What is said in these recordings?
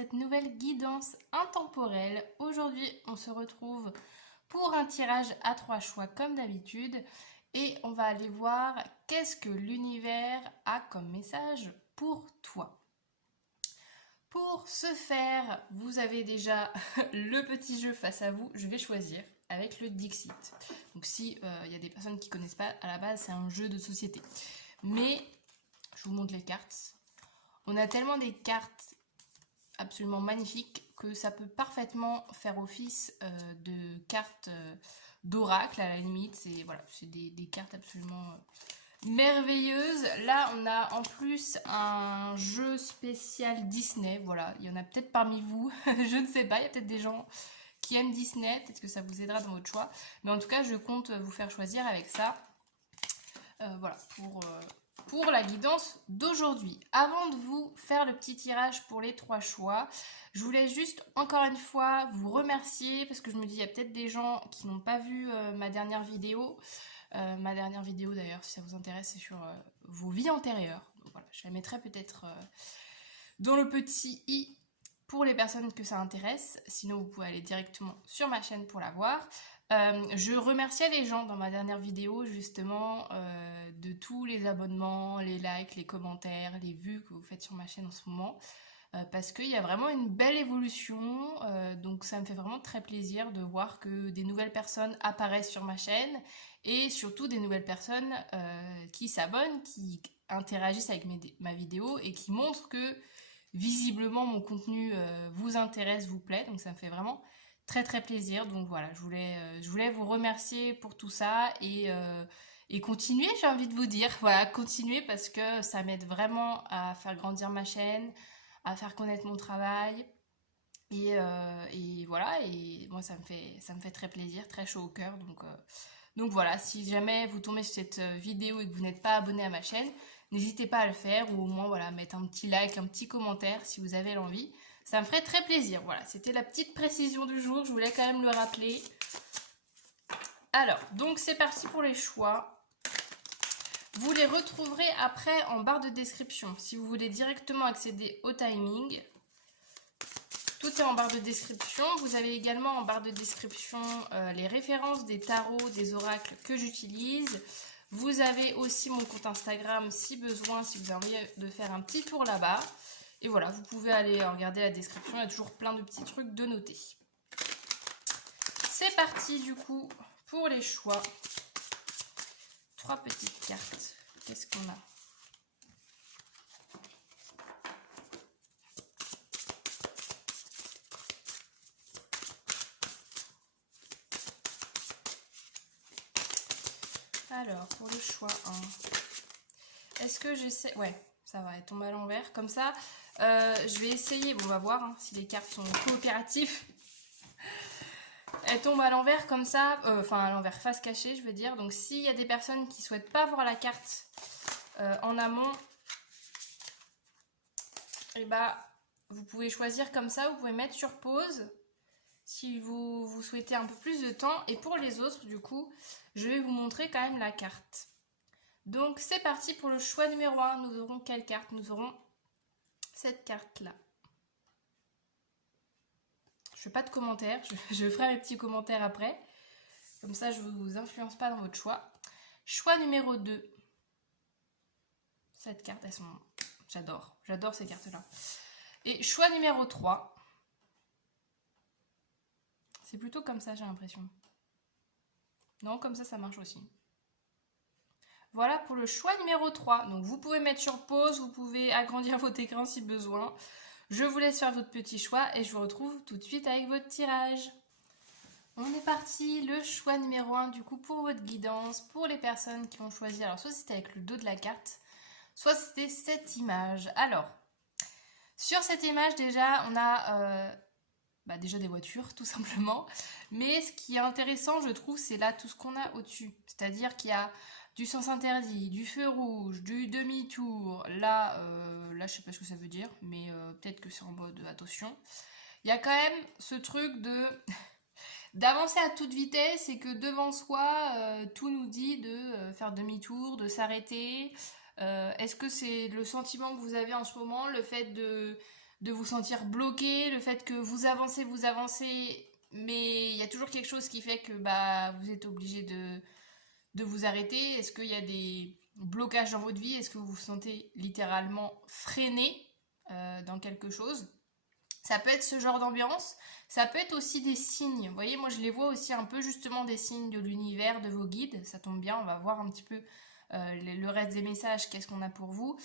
cette nouvelle guidance intemporelle. Aujourd'hui, on se retrouve pour un tirage à 3 choix comme d'habitude et on va aller voir qu'est-ce que l'univers a comme message pour toi. Pour ce faire, vous avez déjà le petit jeu face à vous. Je vais choisir avec le Dixit. Donc si y a des personnes qui ne connaissent pas, à la base c'est un jeu de société. Mais je vous montre les cartes. On a tellement des cartes absolument magnifiques que ça peut parfaitement faire office de cartes d'oracle à la limite. C'est voilà, des cartes absolument merveilleuses. Là, on a en plus un jeu spécial Disney. Voilà, il y en a peut-être parmi vous, je ne sais pas, il y a peut-être des gens qui aiment Disney, peut-être que ça vous aidera dans votre choix. Mais en tout cas, je compte vous faire choisir avec ça. Voilà, pour la guidance d'aujourd'hui. Avant de vous faire le petit tirage pour les 3 choix, je voulais juste encore une fois vous remercier parce que je me dis il y a peut-être des gens qui n'ont pas vu ma dernière vidéo. Ma dernière vidéo d'ailleurs, si ça vous intéresse, c'est sur vos vies antérieures. Donc voilà, je la mettrai peut-être dans le petit i pour les personnes que ça intéresse. Sinon, vous pouvez aller directement sur ma chaîne pour la voir. Je remerciais les gens dans ma dernière vidéo justement de tous les abonnements, les likes, les commentaires, les vues que vous faites sur ma chaîne en ce moment parce qu'il y a vraiment une belle évolution donc ça me fait vraiment très plaisir de voir que des nouvelles personnes apparaissent sur ma chaîne et surtout des nouvelles personnes qui s'abonnent, qui interagissent avec ma vidéo et qui montrent que visiblement mon contenu vous intéresse, vous plaît, donc ça me fait vraiment très plaisir. Donc voilà, je voulais vous remercier pour tout ça et continuer, j'ai envie de vous dire. Voilà, continuer parce que ça m'aide vraiment à faire grandir ma chaîne, à faire connaître mon travail. Et voilà, et moi ça me fait très plaisir, très chaud au cœur. Donc voilà, si jamais vous tombez sur cette vidéo et que vous n'êtes pas abonné à ma chaîne, n'hésitez pas à le faire ou au moins voilà, mettre un petit like, un petit commentaire si vous avez l'envie. Ça me ferait très plaisir. Voilà, c'était la petite précision du jour, je voulais quand même le rappeler. Alors, donc c'est parti pour les choix. Vous les retrouverez après en barre de description. Si vous voulez directement accéder au timing, tout est en barre de description. Vous avez également en barre de description les références des tarots, des oracles que j'utilise. Vous avez aussi mon compte Instagram si besoin, si vous avez envie de faire un petit tour là-bas. Et voilà, vous pouvez aller regarder la description, il y a toujours plein de petits trucs de noter. C'est parti du coup pour les choix. 3 petites cartes. Qu'est-ce qu'on a ? Alors, pour le choix 1, est-ce que j'essaie... Ouais, ça va, elle tombe à l'envers. Comme ça, je vais essayer... Bon, on va voir hein, si les cartes sont coopératives. Elle tombe à l'envers comme ça, enfin à l'envers face cachée, je veux dire. Donc, s'il y a des personnes qui ne souhaitent pas voir la carte en amont, et bah, vous pouvez choisir comme ça, vous pouvez mettre sur pause si vous souhaitez un peu plus de temps. Et pour les autres, du coup, je vais vous montrer quand même la carte. Donc, c'est parti pour le choix numéro 1. Nous aurons quelle carte? Nous aurons cette carte-là. Je fais pas de commentaires, je ferai mes petits commentaires après. Comme ça, je ne vous influence pas dans votre choix. Choix numéro 2. Cette carte, elles sont... J'adore ces cartes-là. Et choix numéro 3. C'est plutôt comme ça, j'ai l'impression. Non, comme ça marche aussi. Voilà pour le choix numéro 3. Donc, vous pouvez mettre sur pause, vous pouvez agrandir votre écran si besoin. Je vous laisse faire votre petit choix et je vous retrouve tout de suite avec votre tirage. On est parti, le choix numéro 1 du coup pour votre guidance, pour les personnes qui ont choisi. Alors, soit c'était avec le dos de la carte, soit c'était cette image. Alors, sur cette image déjà, on a... déjà des voitures tout simplement, mais ce qui est intéressant je trouve c'est là tout ce qu'on a au-dessus, c'est-à-dire qu'il y a du sens interdit, du feu rouge, du demi-tour, là je sais pas ce que ça veut dire, mais peut-être que c'est en mode attention. Il y a quand même ce truc de d'avancer à toute vitesse et que devant soi tout nous dit de faire demi-tour, de s'arrêter. Est-ce que c'est le sentiment que vous avez en ce moment, le fait de vous sentir bloqué, le fait que vous avancez, mais il y a toujours quelque chose qui fait que bah, vous êtes obligé de vous arrêter. Est-ce qu'il y a des blocages dans votre vie? Est-ce que vous vous sentez littéralement freiné dans quelque chose? Ça peut être ce genre d'ambiance. Ça peut être aussi des signes. Vous voyez, moi je les vois aussi un peu justement des signes de l'univers, de vos guides. Ça tombe bien, on va voir un petit peu le reste des messages, qu'est-ce qu'on a pour vous.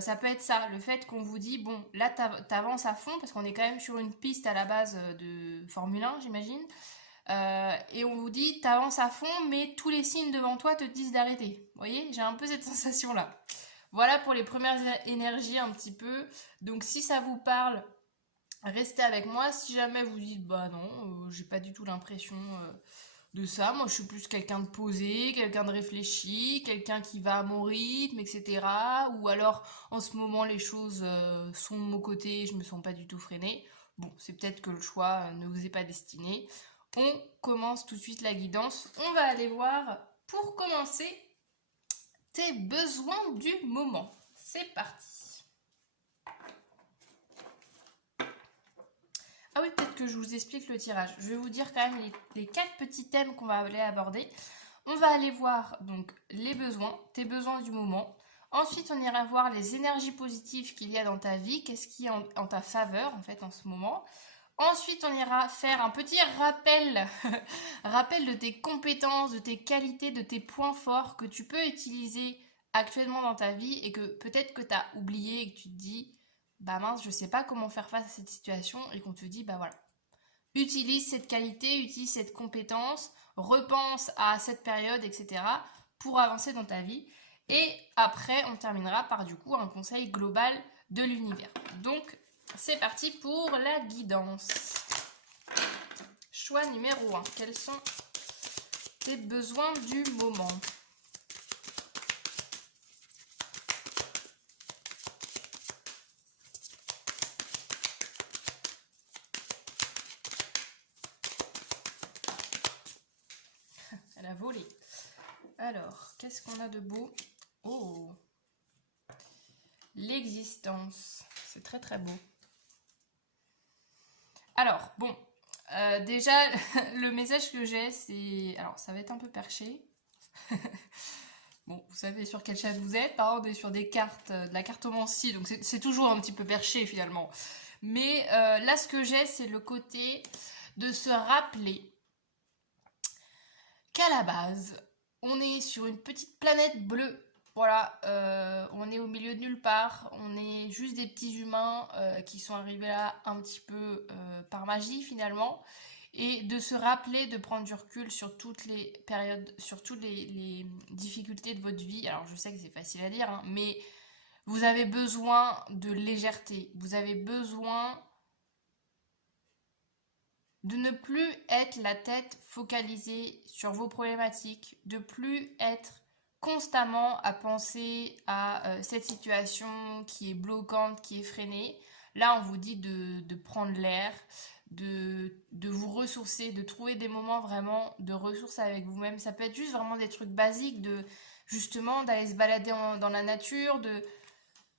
Ça peut être ça, le fait qu'on vous dit, bon, là t'avances à fond, parce qu'on est quand même sur une piste à la base de Formule 1, j'imagine. Et on vous dit, t'avances à fond, mais tous les signes devant toi te disent d'arrêter. Vous voyez, j'ai un peu cette sensation-là. Voilà pour les premières énergies un petit peu. Donc si ça vous parle, restez avec moi. Si jamais vous dites, bah non, j'ai pas du tout l'impression de ça. Moi, je suis plus quelqu'un de posé, quelqu'un de réfléchi, quelqu'un qui va à mon rythme, etc. Ou alors, en ce moment, les choses sont de mon côté, je me sens pas du tout freinée. Bon, c'est peut-être que le choix ne vous est pas destiné. On commence tout de suite la guidance. On va aller voir, pour commencer, tes besoins du moment. C'est parti. Ah oui, peut-être que je vous explique le tirage. Je vais vous dire quand même les 4 petits thèmes qu'on va aller aborder. On va aller voir donc les besoins, tes besoins du moment. Ensuite, on ira voir les énergies positives qu'il y a dans ta vie, qu'est-ce qui est en ta faveur en fait en ce moment. Ensuite, on ira faire un petit rappel, rappel de tes compétences, de tes qualités, de tes points forts que tu peux utiliser actuellement dans ta vie et que peut-être que tu as oublié et que tu te dis, bah mince, je sais pas comment faire face à cette situation et qu'on te dit, bah voilà. Utilise cette qualité, utilise cette compétence, repense à cette période, etc. pour avancer dans ta vie. Et après, on terminera par du coup un conseil global de l'univers. Donc, c'est parti pour la guidance. Choix numéro 1. Quels sont tes besoins du moment? Elle a volé. Alors, qu'est-ce qu'on a de beau? Oh, l'existence. C'est très très beau. Alors, bon, déjà, le message que j'ai, c'est... Alors, ça va être un peu perché. Bon, vous savez sur quelle chaîne vous êtes, hein, on est sur des cartes, de la cartomancie, donc c'est toujours un petit peu perché finalement. Mais là, ce que j'ai, c'est le côté de se rappeler qu'à la base, on est sur une petite planète bleue. Voilà, on est au milieu de nulle part, on est juste des petits humains qui sont arrivés là un petit peu par magie finalement, et de se rappeler de prendre du recul sur toutes les périodes, sur toutes les difficultés de votre vie. Alors je sais que c'est facile à dire, hein, mais vous avez besoin de légèreté, vous avez besoin de ne plus être la tête focalisée sur vos problématiques, de plus être constamment à penser à cette situation qui est bloquante, qui est freinée. Là, on vous dit de prendre l'air, de vous ressourcer, de trouver des moments vraiment de ressources avec vous-même. Ça peut être juste vraiment des trucs basiques, de justement d'aller se balader dans la nature, de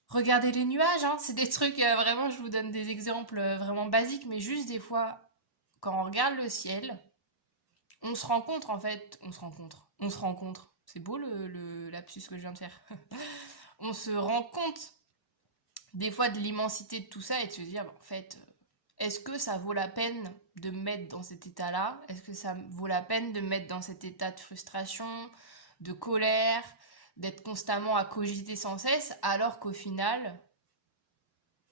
regarder les nuages. Hein. C'est des trucs, vraiment, je vous donne des exemples vraiment basiques, mais juste des fois, quand on regarde le ciel, on se rencontre en fait, on se rencontre. C'est beau le lapsus que je viens de faire. On se rend compte des fois de l'immensité de tout ça et de se dire, bah, en fait, est-ce que ça vaut la peine de me mettre dans cet état-là? Est-ce que ça vaut la peine de me mettre dans cet état de frustration, de colère, d'être constamment à cogiter sans cesse, alors qu'au final,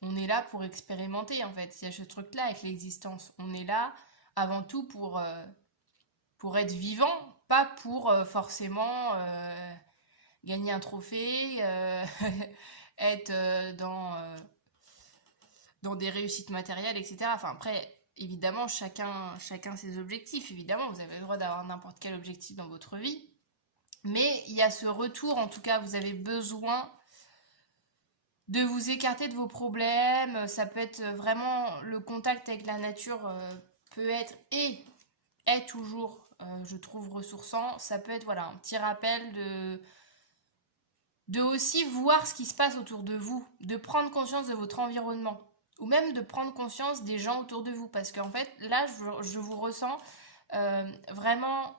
on est là pour expérimenter en fait. Il y a ce truc-là avec l'existence. On est là avant tout pour être vivant, pas pour forcément gagner un trophée, être dans des réussites matérielles, etc. Enfin après, évidemment, chacun ses objectifs. Évidemment, vous avez le droit d'avoir n'importe quel objectif dans votre vie. Mais il y a ce retour, en tout cas, vous avez besoin de vous écarter de vos problèmes. Ça peut être vraiment le contact avec la nature peut être et est toujours, je trouve, ressourçant. Ça peut être voilà, un petit rappel de aussi voir ce qui se passe autour de vous, de prendre conscience de votre environnement. ou même de prendre conscience des gens autour de vous. Parce qu'en fait, là, je vous ressens vraiment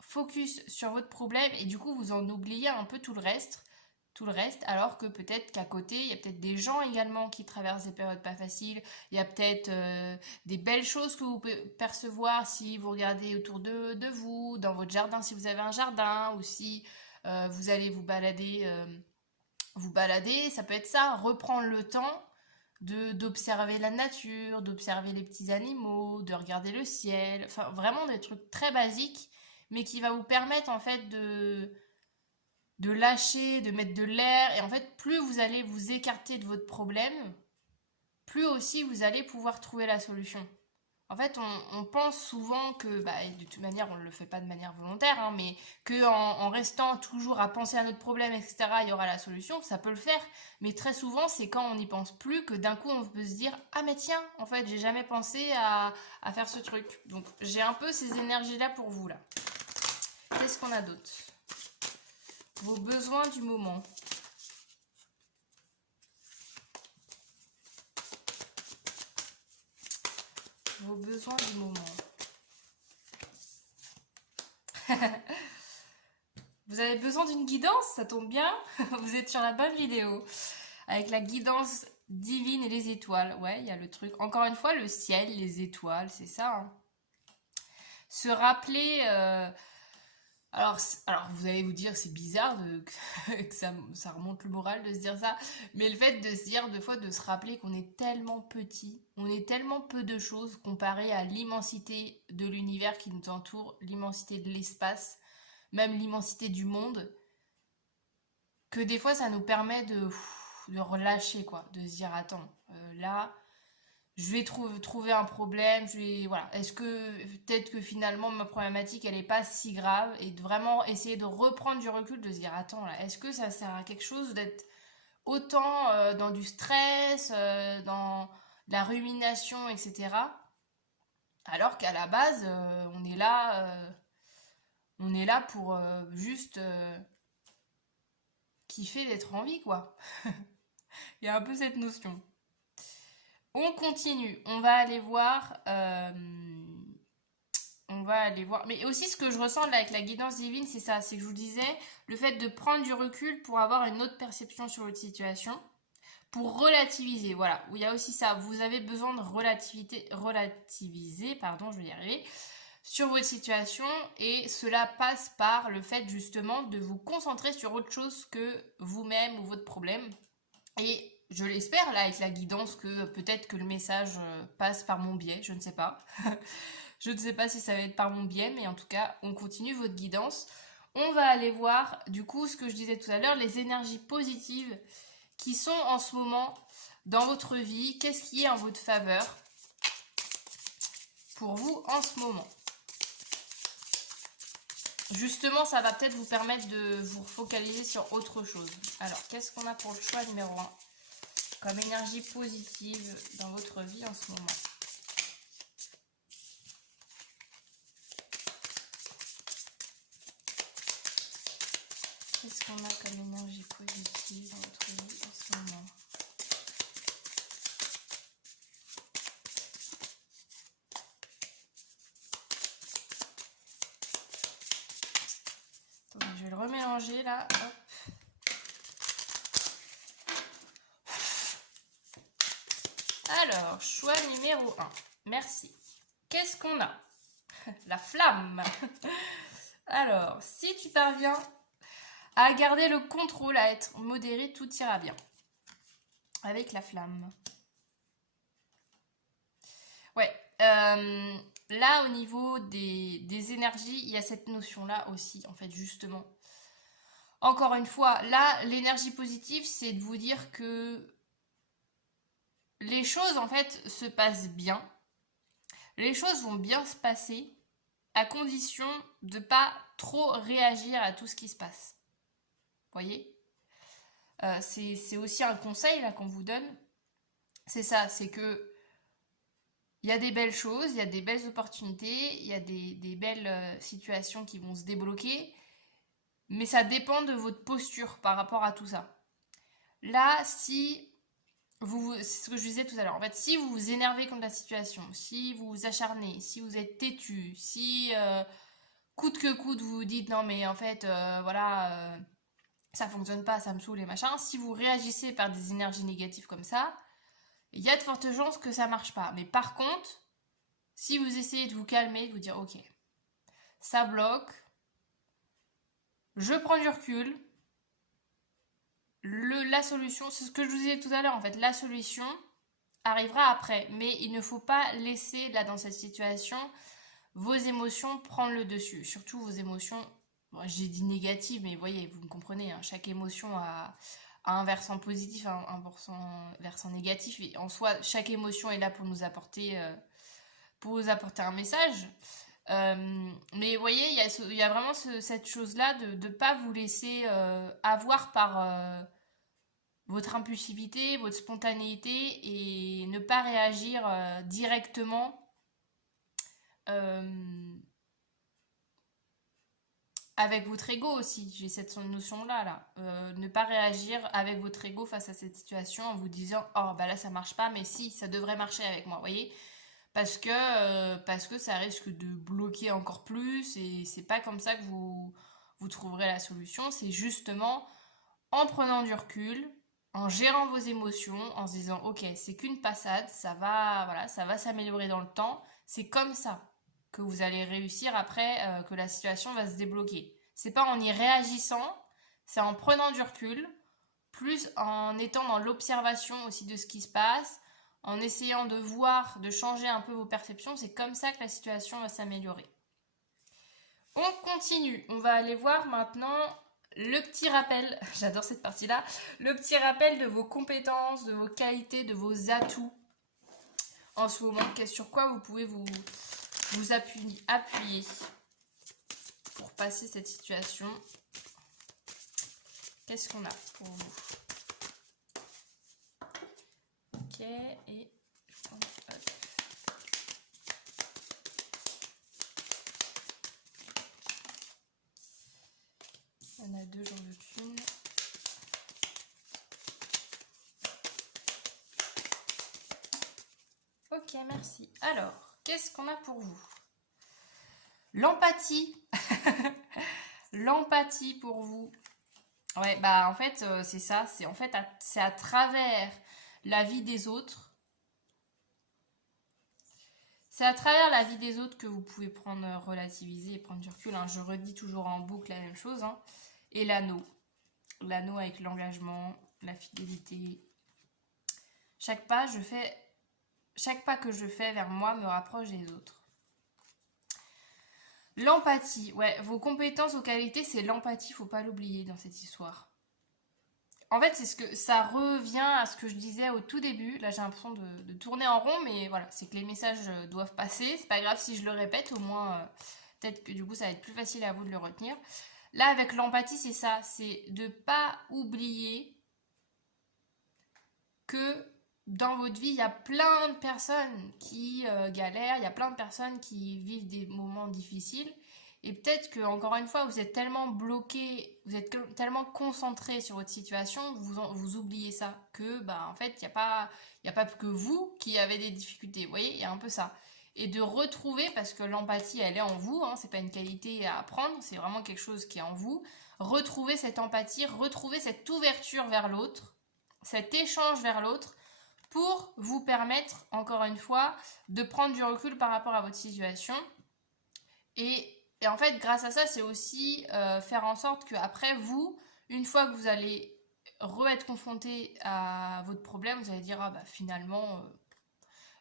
focus sur votre problème et du coup, vous en oubliez un peu tout le reste, alors que peut-être qu'à côté, il y a peut-être des gens également qui traversent des périodes pas faciles, il y a peut-être des belles choses que vous pouvez percevoir si vous regardez autour de vous, dans votre jardin, si vous avez un jardin, ou si vous allez vous balader, ça peut être ça, reprendre le temps d'observer la nature, d'observer les petits animaux, de regarder le ciel, enfin vraiment des trucs très basiques, mais qui va vous permettre en fait de lâcher, de mettre de l'air, et en fait plus vous allez vous écarter de votre problème, plus aussi vous allez pouvoir trouver la solution. En fait, on pense souvent que, bah, de toute manière, on ne le fait pas de manière volontaire, hein, mais en restant toujours à penser à notre problème, etc., il y aura la solution, ça peut le faire. Mais très souvent, c'est quand on n'y pense plus que d'un coup, on peut se dire, ah mais tiens, en fait, j'ai jamais pensé à faire ce truc. Donc, j'ai un peu ces énergies-là pour vous, là. Qu'est-ce qu'on a d'autre? Vos besoins du moment. Vos besoins du moment. Vous avez besoin d'une guidance, ça tombe bien. Vous êtes sur la bonne vidéo. Avec la guidance divine et les étoiles. Ouais, il y a le truc. Encore une fois, le ciel, les étoiles, c'est ça. Hein. Se rappeler... alors, vous allez vous dire, c'est bizarre que ça remonte le moral de se dire ça, mais le fait de se dire, deux fois, de se rappeler qu'on est tellement petit, on est tellement peu de choses comparé à l'immensité de l'univers qui nous entoure, l'immensité de l'espace, même l'immensité du monde, que des fois, ça nous permet de relâcher, quoi, de se dire, attends, là... Je vais trouver un problème, voilà. Est-ce que peut-être que finalement ma problématique elle est pas si grave et de vraiment essayer de reprendre du recul, de se dire attends là, est-ce que ça sert à quelque chose d'être autant dans du stress, dans la rumination, etc. Alors qu'à la base on est là pour juste kiffer d'être en vie quoi. Il y a un peu cette notion. On continue, on va aller voir. On va aller voir. Mais aussi, ce que je ressens là avec la guidance divine, c'est ça. C'est que je vous disais, le fait de prendre du recul pour avoir une autre perception sur votre situation, pour relativiser. Voilà, où il y a aussi ça. Vous avez besoin de relativiser, pardon, je vais y arriver, sur votre situation. Et cela passe par le fait justement de vous concentrer sur autre chose que vous-même ou votre problème. Et je l'espère là avec la guidance que peut-être que le message passe par mon biais, je ne sais pas. Je ne sais pas si ça va être par mon biais, mais en tout cas, on continue votre guidance. On va aller voir, du coup, ce que je disais tout à l'heure, les énergies positives qui sont en ce moment dans votre vie. Qu'est-ce qui est en votre faveur pour vous en ce moment? Justement, ça va peut-être vous permettre de vous focaliser sur autre chose. Alors, qu'est-ce qu'on a pour le choix numéro 1 comme énergie positive dans votre vie en ce moment? Qu'est-ce qu'on a comme énergie positive dans votre vie en ce moment? Attendez, je vais le remélanger là. Hop. Alors, choix numéro 1. Merci. Qu'est-ce qu'on a? La flamme. Alors, si tu parviens à garder le contrôle, à être modéré, tout ira bien. Avec la flamme. Ouais. Là, au niveau des énergies, il y a cette notion-là aussi, en fait, justement. Encore une fois, là, l'énergie positive, c'est de vous dire que les choses, en fait, se passent bien. Les choses vont bien se passer à condition de ne pas trop réagir à tout ce qui se passe. Vous voyez? C'est aussi un conseil là qu'on vous donne. C'est ça, c'est que il y a des belles choses, il y a des belles opportunités, il y a des belles situations qui vont se débloquer, mais ça dépend de votre posture par rapport à tout ça. Là, si c'est ce que je disais tout à l'heure. En fait, si vous vous énervez contre la situation, si vous vous acharnez, si vous êtes têtu, si coûte que coûte vous vous dites non mais en fait voilà ça fonctionne pas, ça me saoule et machin. Si vous réagissez par des énergies négatives comme ça, il y a de fortes chances que ça marche pas. Mais par contre, si vous essayez de vous calmer, de vous dire ok, ça bloque, je prends du recul, la solution, c'est ce que je vous disais tout à l'heure en fait, la solution arrivera après. Mais il ne faut pas laisser là dans cette situation vos émotions prendre le dessus. Surtout vos émotions, bon, j'ai dit négatives, mais vous voyez, vous me comprenez, hein, chaque émotion a un versant positif, un versant négatif. Et en soi, chaque émotion est là pour vous apporter un message. Mais vous voyez, il y a vraiment cette chose-là de ne pas vous laisser avoir par votre impulsivité, votre spontanéité et ne pas réagir directement euh, avec votre ego aussi. J'ai cette notion-là, là. Ne pas réagir avec votre ego face à cette situation en vous disant oh bah là ça marche pas, mais si, ça devrait marcher avec moi, vous voyez? Parce que ça risque de bloquer encore plus et c'est pas comme ça que vous trouverez la solution. C'est justement en prenant du recul, en gérant vos émotions, en se disant ok, c'est qu'une passade, ça va, voilà, ça va s'améliorer dans le temps. C'est comme ça que vous allez réussir après, que la situation va se débloquer. C'est pas en y réagissant, c'est en prenant du recul, plus en étant dans l'observation aussi de ce qui se passe, en essayant de voir, de changer un peu vos perceptions. C'est comme ça que la situation va s'améliorer. On continue. On va aller voir maintenant le petit rappel. J'adore cette partie-là. Le petit rappel de vos compétences, de vos qualités, de vos atouts en ce moment. Sur quoi vous pouvez vous appuyer pour passer cette situation. Qu'est-ce qu'on a pour vous? Ok, et je prends, hop. On a 2 jours de thune. Ok, merci. Alors, qu'est-ce qu'on a pour vous? L'empathie. L'empathie pour vous. Ouais, bah en fait, c'est ça. C'est en fait, c'est à travers la vie des autres. C'est à travers la vie des autres que vous pouvez prendre, relativiser et prendre du recul. Hein. Je redis toujours en boucle la même chose. Hein. Et l'anneau. L'anneau avec l'engagement, la fidélité. Chaque pas que je fais vers moi me rapproche des autres. L'empathie, ouais, vos compétences, vos qualités, c'est l'empathie, faut pas l'oublier dans cette histoire. En fait, c'est ce que ça revient à ce que je disais au tout début. Là, j'ai l'impression de tourner en rond, mais voilà, c'est que les messages doivent passer. C'est pas grave si je le répète, au moins, peut-être que du coup, ça va être plus facile à vous de le retenir. Là, avec l'empathie, c'est ça, c'est de pas oublier que dans votre vie, il y a plein de personnes qui galèrent, il y a plein de personnes qui vivent des moments difficiles. Et peut-être que, encore une fois, vous êtes tellement bloqué, vous êtes tellement concentré sur votre situation, vous oubliez ça. Que, bah, en fait, il n'y a pas que vous qui avez des difficultés. Vous voyez, il y a un peu ça. Et de retrouver, parce que l'empathie, elle est en vous, hein, c'est pas une qualité à apprendre, c'est vraiment quelque chose qui est en vous. Retrouver cette empathie, retrouver cette ouverture vers l'autre, cet échange vers l'autre, pour vous permettre, encore une fois, de prendre du recul par rapport à votre situation. Et en fait, grâce à ça, c'est aussi faire en sorte qu'après, vous, une fois que vous allez être confronté à votre problème, vous allez dire, ah bah finalement,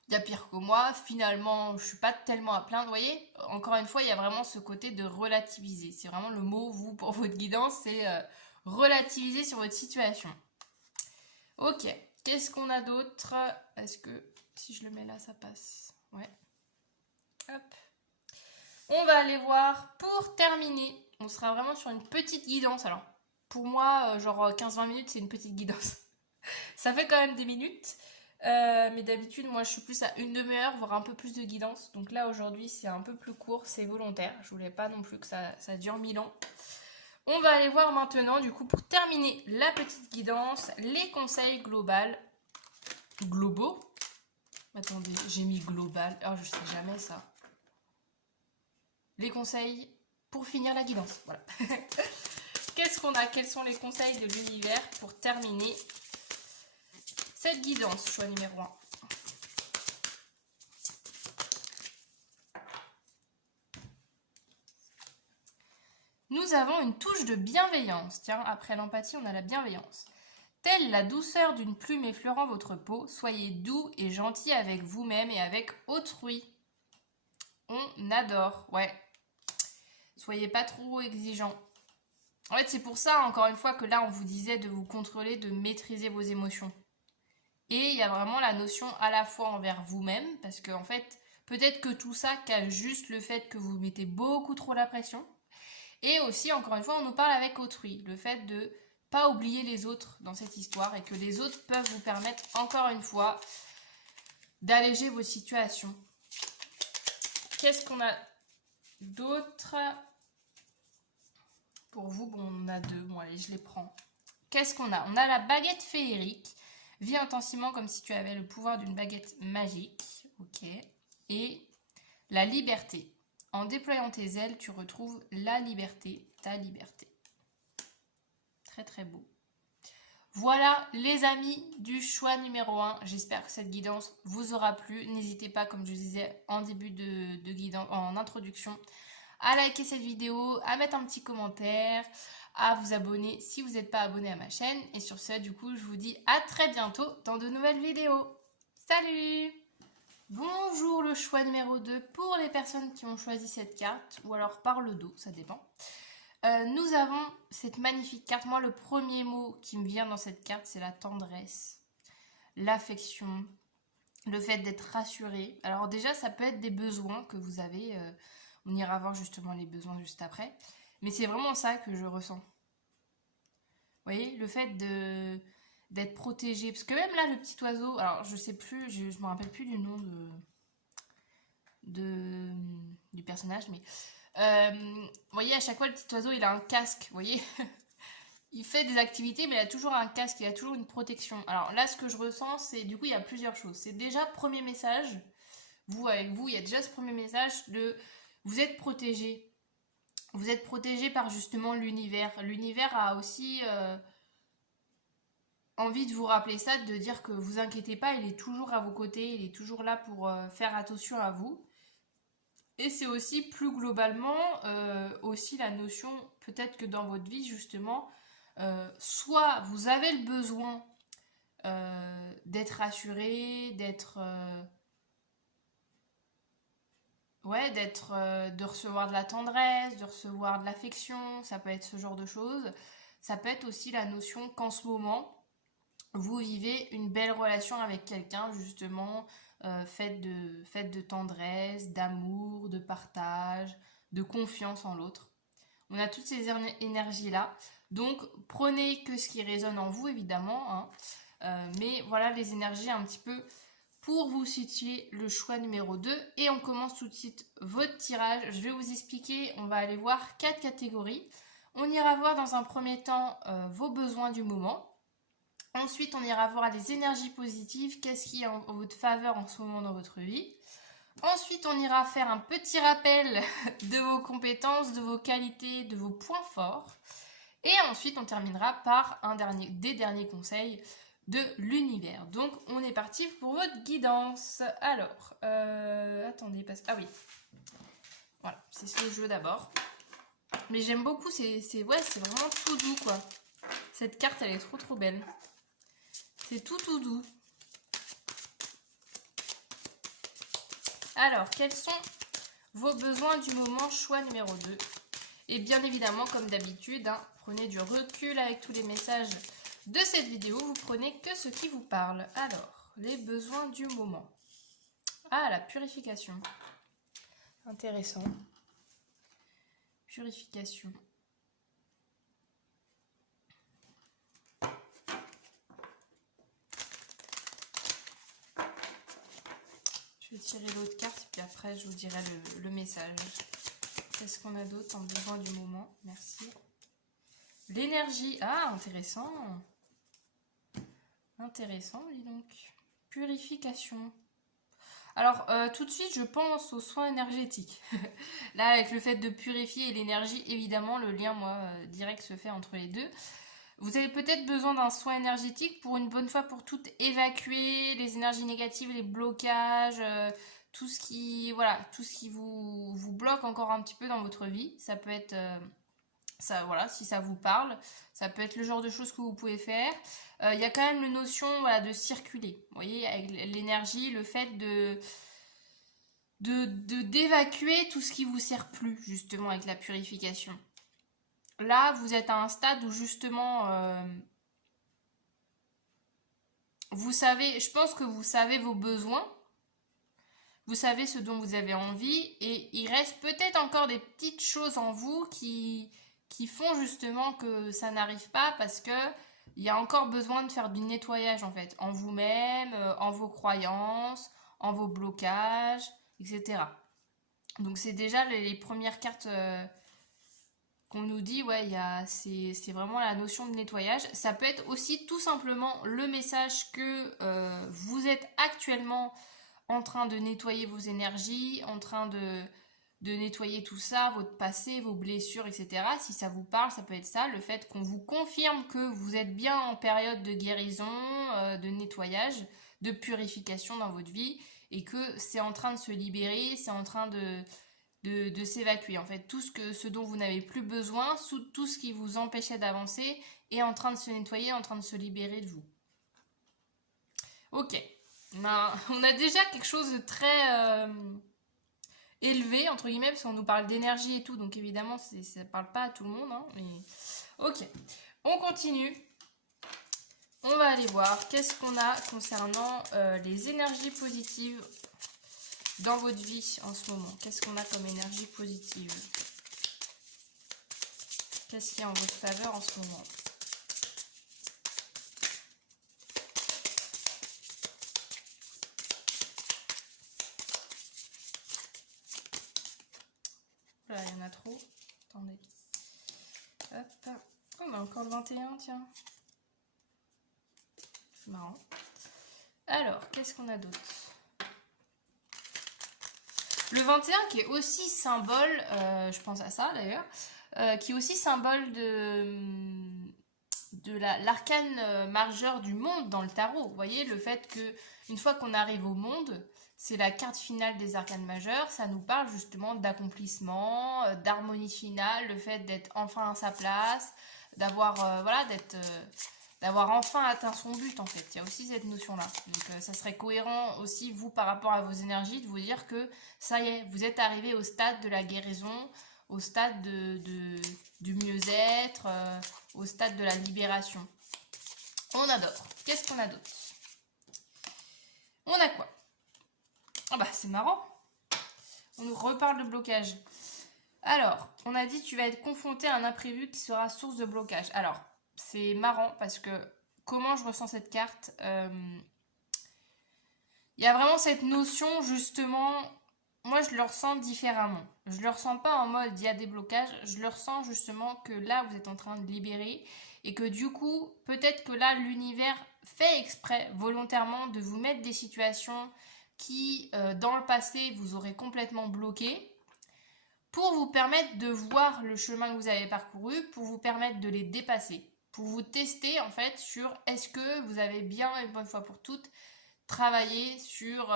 il y a pire que moi, finalement, je suis pas tellement à plaindre. Vous voyez, encore une fois, il y a vraiment ce côté de relativiser. C'est vraiment le mot, vous, pour votre guidance, c'est relativiser sur votre situation. Ok, qu'est-ce qu'on a d'autre? Est-ce que si je le mets là, ça passe? Ouais. Hop. On va aller voir, pour terminer, on sera vraiment sur une petite guidance. Alors, pour moi, genre 15-20 minutes, c'est une petite guidance. Ça fait quand même des minutes. Mais d'habitude, moi, je suis plus à une demi-heure, voire un peu plus de guidance. Donc là, aujourd'hui, c'est un peu plus court, c'est volontaire. Je voulais pas non plus que ça dure 1000 ans. On va aller voir maintenant, du coup, pour terminer la petite guidance, les conseils globaux globaux. Attendez, j'ai mis global. Oh, je sais jamais ça. Les conseils pour finir la guidance. Voilà. Qu'est-ce qu'on a? Quels sont les conseils de l'univers pour terminer cette guidance? Choix numéro 1. Nous avons une touche de bienveillance. Tiens, après l'empathie, on a la bienveillance. Telle la douceur d'une plume effleurant votre peau, soyez doux et gentil avec vous-même et avec autrui. On adore, ouais. Soyez pas trop exigeants. En fait, c'est pour ça, encore une fois, que là, on vous disait de vous contrôler, de maîtriser vos émotions. Et il y a vraiment la notion à la fois envers vous-même, parce que, en fait, peut-être que tout ça cache juste le fait que vous mettez beaucoup trop la pression. Et aussi, encore une fois, on nous parle avec autrui. Le fait de pas oublier les autres dans cette histoire et que les autres peuvent vous permettre, encore une fois, d'alléger vos situations. Qu'est-ce qu'on a d'autre pour vous? Bon, on en a deux. Bon, allez, je les prends. Qu'est-ce qu'on a? On a la baguette féerique. Vis intensément comme si tu avais le pouvoir d'une baguette magique. Ok. Et la liberté. En déployant tes ailes, tu retrouves la liberté, ta liberté. Très très beau. Voilà les amis du choix numéro 1. J'espère que cette guidance vous aura plu. N'hésitez pas, comme je disais en début de guidance, en introduction, à liker cette vidéo, à mettre un petit commentaire, à vous abonner si vous n'êtes pas abonné à ma chaîne. Et sur ce, du coup, je vous dis à très bientôt dans de nouvelles vidéos. Salut! Bonjour, le choix numéro 2 pour les personnes qui ont choisi cette carte, ou alors par le dos, ça dépend. Nous avons cette magnifique carte. Moi, le premier mot qui me vient dans cette carte, c'est la tendresse, l'affection, le fait d'être rassuré. Alors déjà, ça peut être des besoins que vous avez. On ira voir justement les besoins juste après. Mais c'est vraiment ça que je ressens. Vous voyez, le fait d'être protégé. Parce que même là, le petit oiseau, alors je sais plus, je me rappelle plus du nom du personnage, mais vous voyez, à chaque fois, le petit oiseau, il a un casque, vous voyez. Il fait des activités, mais il a toujours un casque, il a toujours une protection. Alors là, ce que je ressens, c'est, du coup, il y a plusieurs choses. C'est déjà, premier message, vous, avec vous, il y a déjà ce premier message de, vous êtes protégé. Vous êtes protégé par, justement, l'univers. L'univers a aussi envie de vous rappeler ça, de dire que vous inquiétez pas, il est toujours à vos côtés, il est toujours là pour faire attention à vous. Et c'est aussi plus globalement aussi la notion, peut-être que dans votre vie justement, soit vous avez le besoin d'être rassuré, de recevoir de la tendresse, de recevoir de l'affection, ça peut être ce genre de choses. Ça peut être aussi la notion qu'en ce moment, vous vivez une belle relation avec quelqu'un justement, faite de tendresse, d'amour, de partage, de confiance en l'autre. On a toutes ces énergies-là. Donc prenez que ce qui résonne en vous évidemment, hein. Mais voilà les énergies un petit peu pour vous situer le choix numéro 2. Et on commence tout de suite votre tirage. Je vais vous expliquer, on va aller voir 4 catégories. On ira voir dans un premier temps vos besoins du moment. Ensuite, on ira voir les énergies positives, qu'est-ce qui est en votre faveur en ce moment dans votre vie. Ensuite, on ira faire un petit rappel de vos compétences, de vos qualités, de vos points forts. Et ensuite, on terminera par des derniers conseils de l'univers. Donc, on est parti pour votre guidance. Alors, attendez, ah oui. Voilà, c'est ce jeu d'abord. Mais j'aime beaucoup, c'est vraiment tout doux, quoi. Cette carte, elle est trop trop belle. C'est tout doux. Alors, quels sont vos besoins du moment? Choix numéro 2. Et bien évidemment, comme d'habitude, hein, prenez du recul avec tous les messages de cette vidéo. Vous prenez que ce qui vous parle. Alors, les besoins du moment. Ah, la purification. Intéressant. Purification. Je vais tirer l'autre carte, puis après je vous dirai le message. Qu'est-ce qu'on a d'autre en besoin du moment? Merci. L'énergie. Ah, intéressant. Intéressant, dis donc. purification. Alors, tout de suite, je pense aux soins énergétiques. Là, avec le fait de purifier l'énergie, évidemment, le lien, moi, direct se fait entre les deux. Vous avez peut-être besoin d'un soin énergétique pour une bonne fois pour toutes évacuer les énergies négatives, les blocages, tout ce qui, voilà, tout ce qui vous bloque encore un petit peu dans votre vie. Ça peut être, ça, voilà, si ça vous parle, ça peut être le genre de choses que vous pouvez faire. Il y a quand même une notion, voilà, de circuler. Vous voyez, avec l'énergie, le fait d'évacuer tout ce qui vous sert plus, justement, avec la purification. Là, vous êtes à un stade où, justement, vous savez, je pense que vous savez vos besoins, vous savez ce dont vous avez envie, et il reste peut-être encore des petites choses en vous qui font justement que ça n'arrive pas, parce que il y a encore besoin de faire du nettoyage en fait, en vous-même, en vos croyances, en vos blocages, etc. Donc c'est déjà les premières cartes qu'on nous dit, ouais, c'est vraiment la notion de nettoyage. Ça peut être aussi tout simplement le message que vous êtes actuellement en train de nettoyer vos énergies, en train de nettoyer tout ça, votre passé, vos blessures, etc. Si ça vous parle, ça peut être ça, le fait qu'on vous confirme que vous êtes bien en période de guérison, de nettoyage, de purification dans votre vie, et que c'est en train de se libérer, c'est en train de s'évacuer. En fait, ce dont vous n'avez plus besoin, tout ce qui vous empêchait d'avancer, est en train de se nettoyer, en train de se libérer de vous. Ok, on a déjà quelque chose de très élevé, entre guillemets, parce qu'on nous parle d'énergie et tout, donc évidemment, ça ne parle pas à tout le monde. Hein, mais... Ok, on continue. On va aller voir qu'est-ce qu'on a concernant les énergies positives dans votre vie en ce moment. Qu'est-ce qu'on a comme énergie positive? Qu'est-ce qui est en votre faveur en ce moment? Là, il y en a trop. Attendez. Hop. On a encore le 21, tiens. C'est marrant. Alors, qu'est-ce qu'on a d'autre? Le 21 qui est aussi symbole, je pense à ça d'ailleurs, qui est aussi symbole de l'arcane majeur du monde dans le tarot. Vous voyez, le fait que une fois qu'on arrive au monde, c'est la carte finale des arcanes majeurs, ça nous parle justement d'accomplissement, d'harmonie finale, le fait d'être enfin à sa place, d'avoir voilà, d'avoir enfin atteint son but en fait. Il y a aussi cette notion-là. Donc ça serait cohérent aussi, vous, par rapport à vos énergies, de vous dire que ça y est, vous êtes arrivé au stade de la guérison, au stade du mieux-être, au stade de la libération. On a d'autres. Qu'est-ce qu'on a d'autre? On a quoi? Ah bah c'est marrant. On nous reparle de blocage. Alors, on a dit tu vas être confronté à un imprévu qui sera source de blocage. Alors, c'est marrant parce que comment je ressens cette carte, il y a vraiment cette notion justement, moi je le ressens différemment. Je le ressens pas en mode il y a des blocages, je le ressens justement que là vous êtes en train de libérer et que du coup peut-être que là l'univers fait exprès volontairement de vous mettre des situations qui dans le passé vous aurez complètement bloqué pour vous permettre de voir le chemin que vous avez parcouru, pour vous permettre de les dépasser, pour vous tester en fait sur est-ce que vous avez bien une bonne fois pour toutes travaillé sur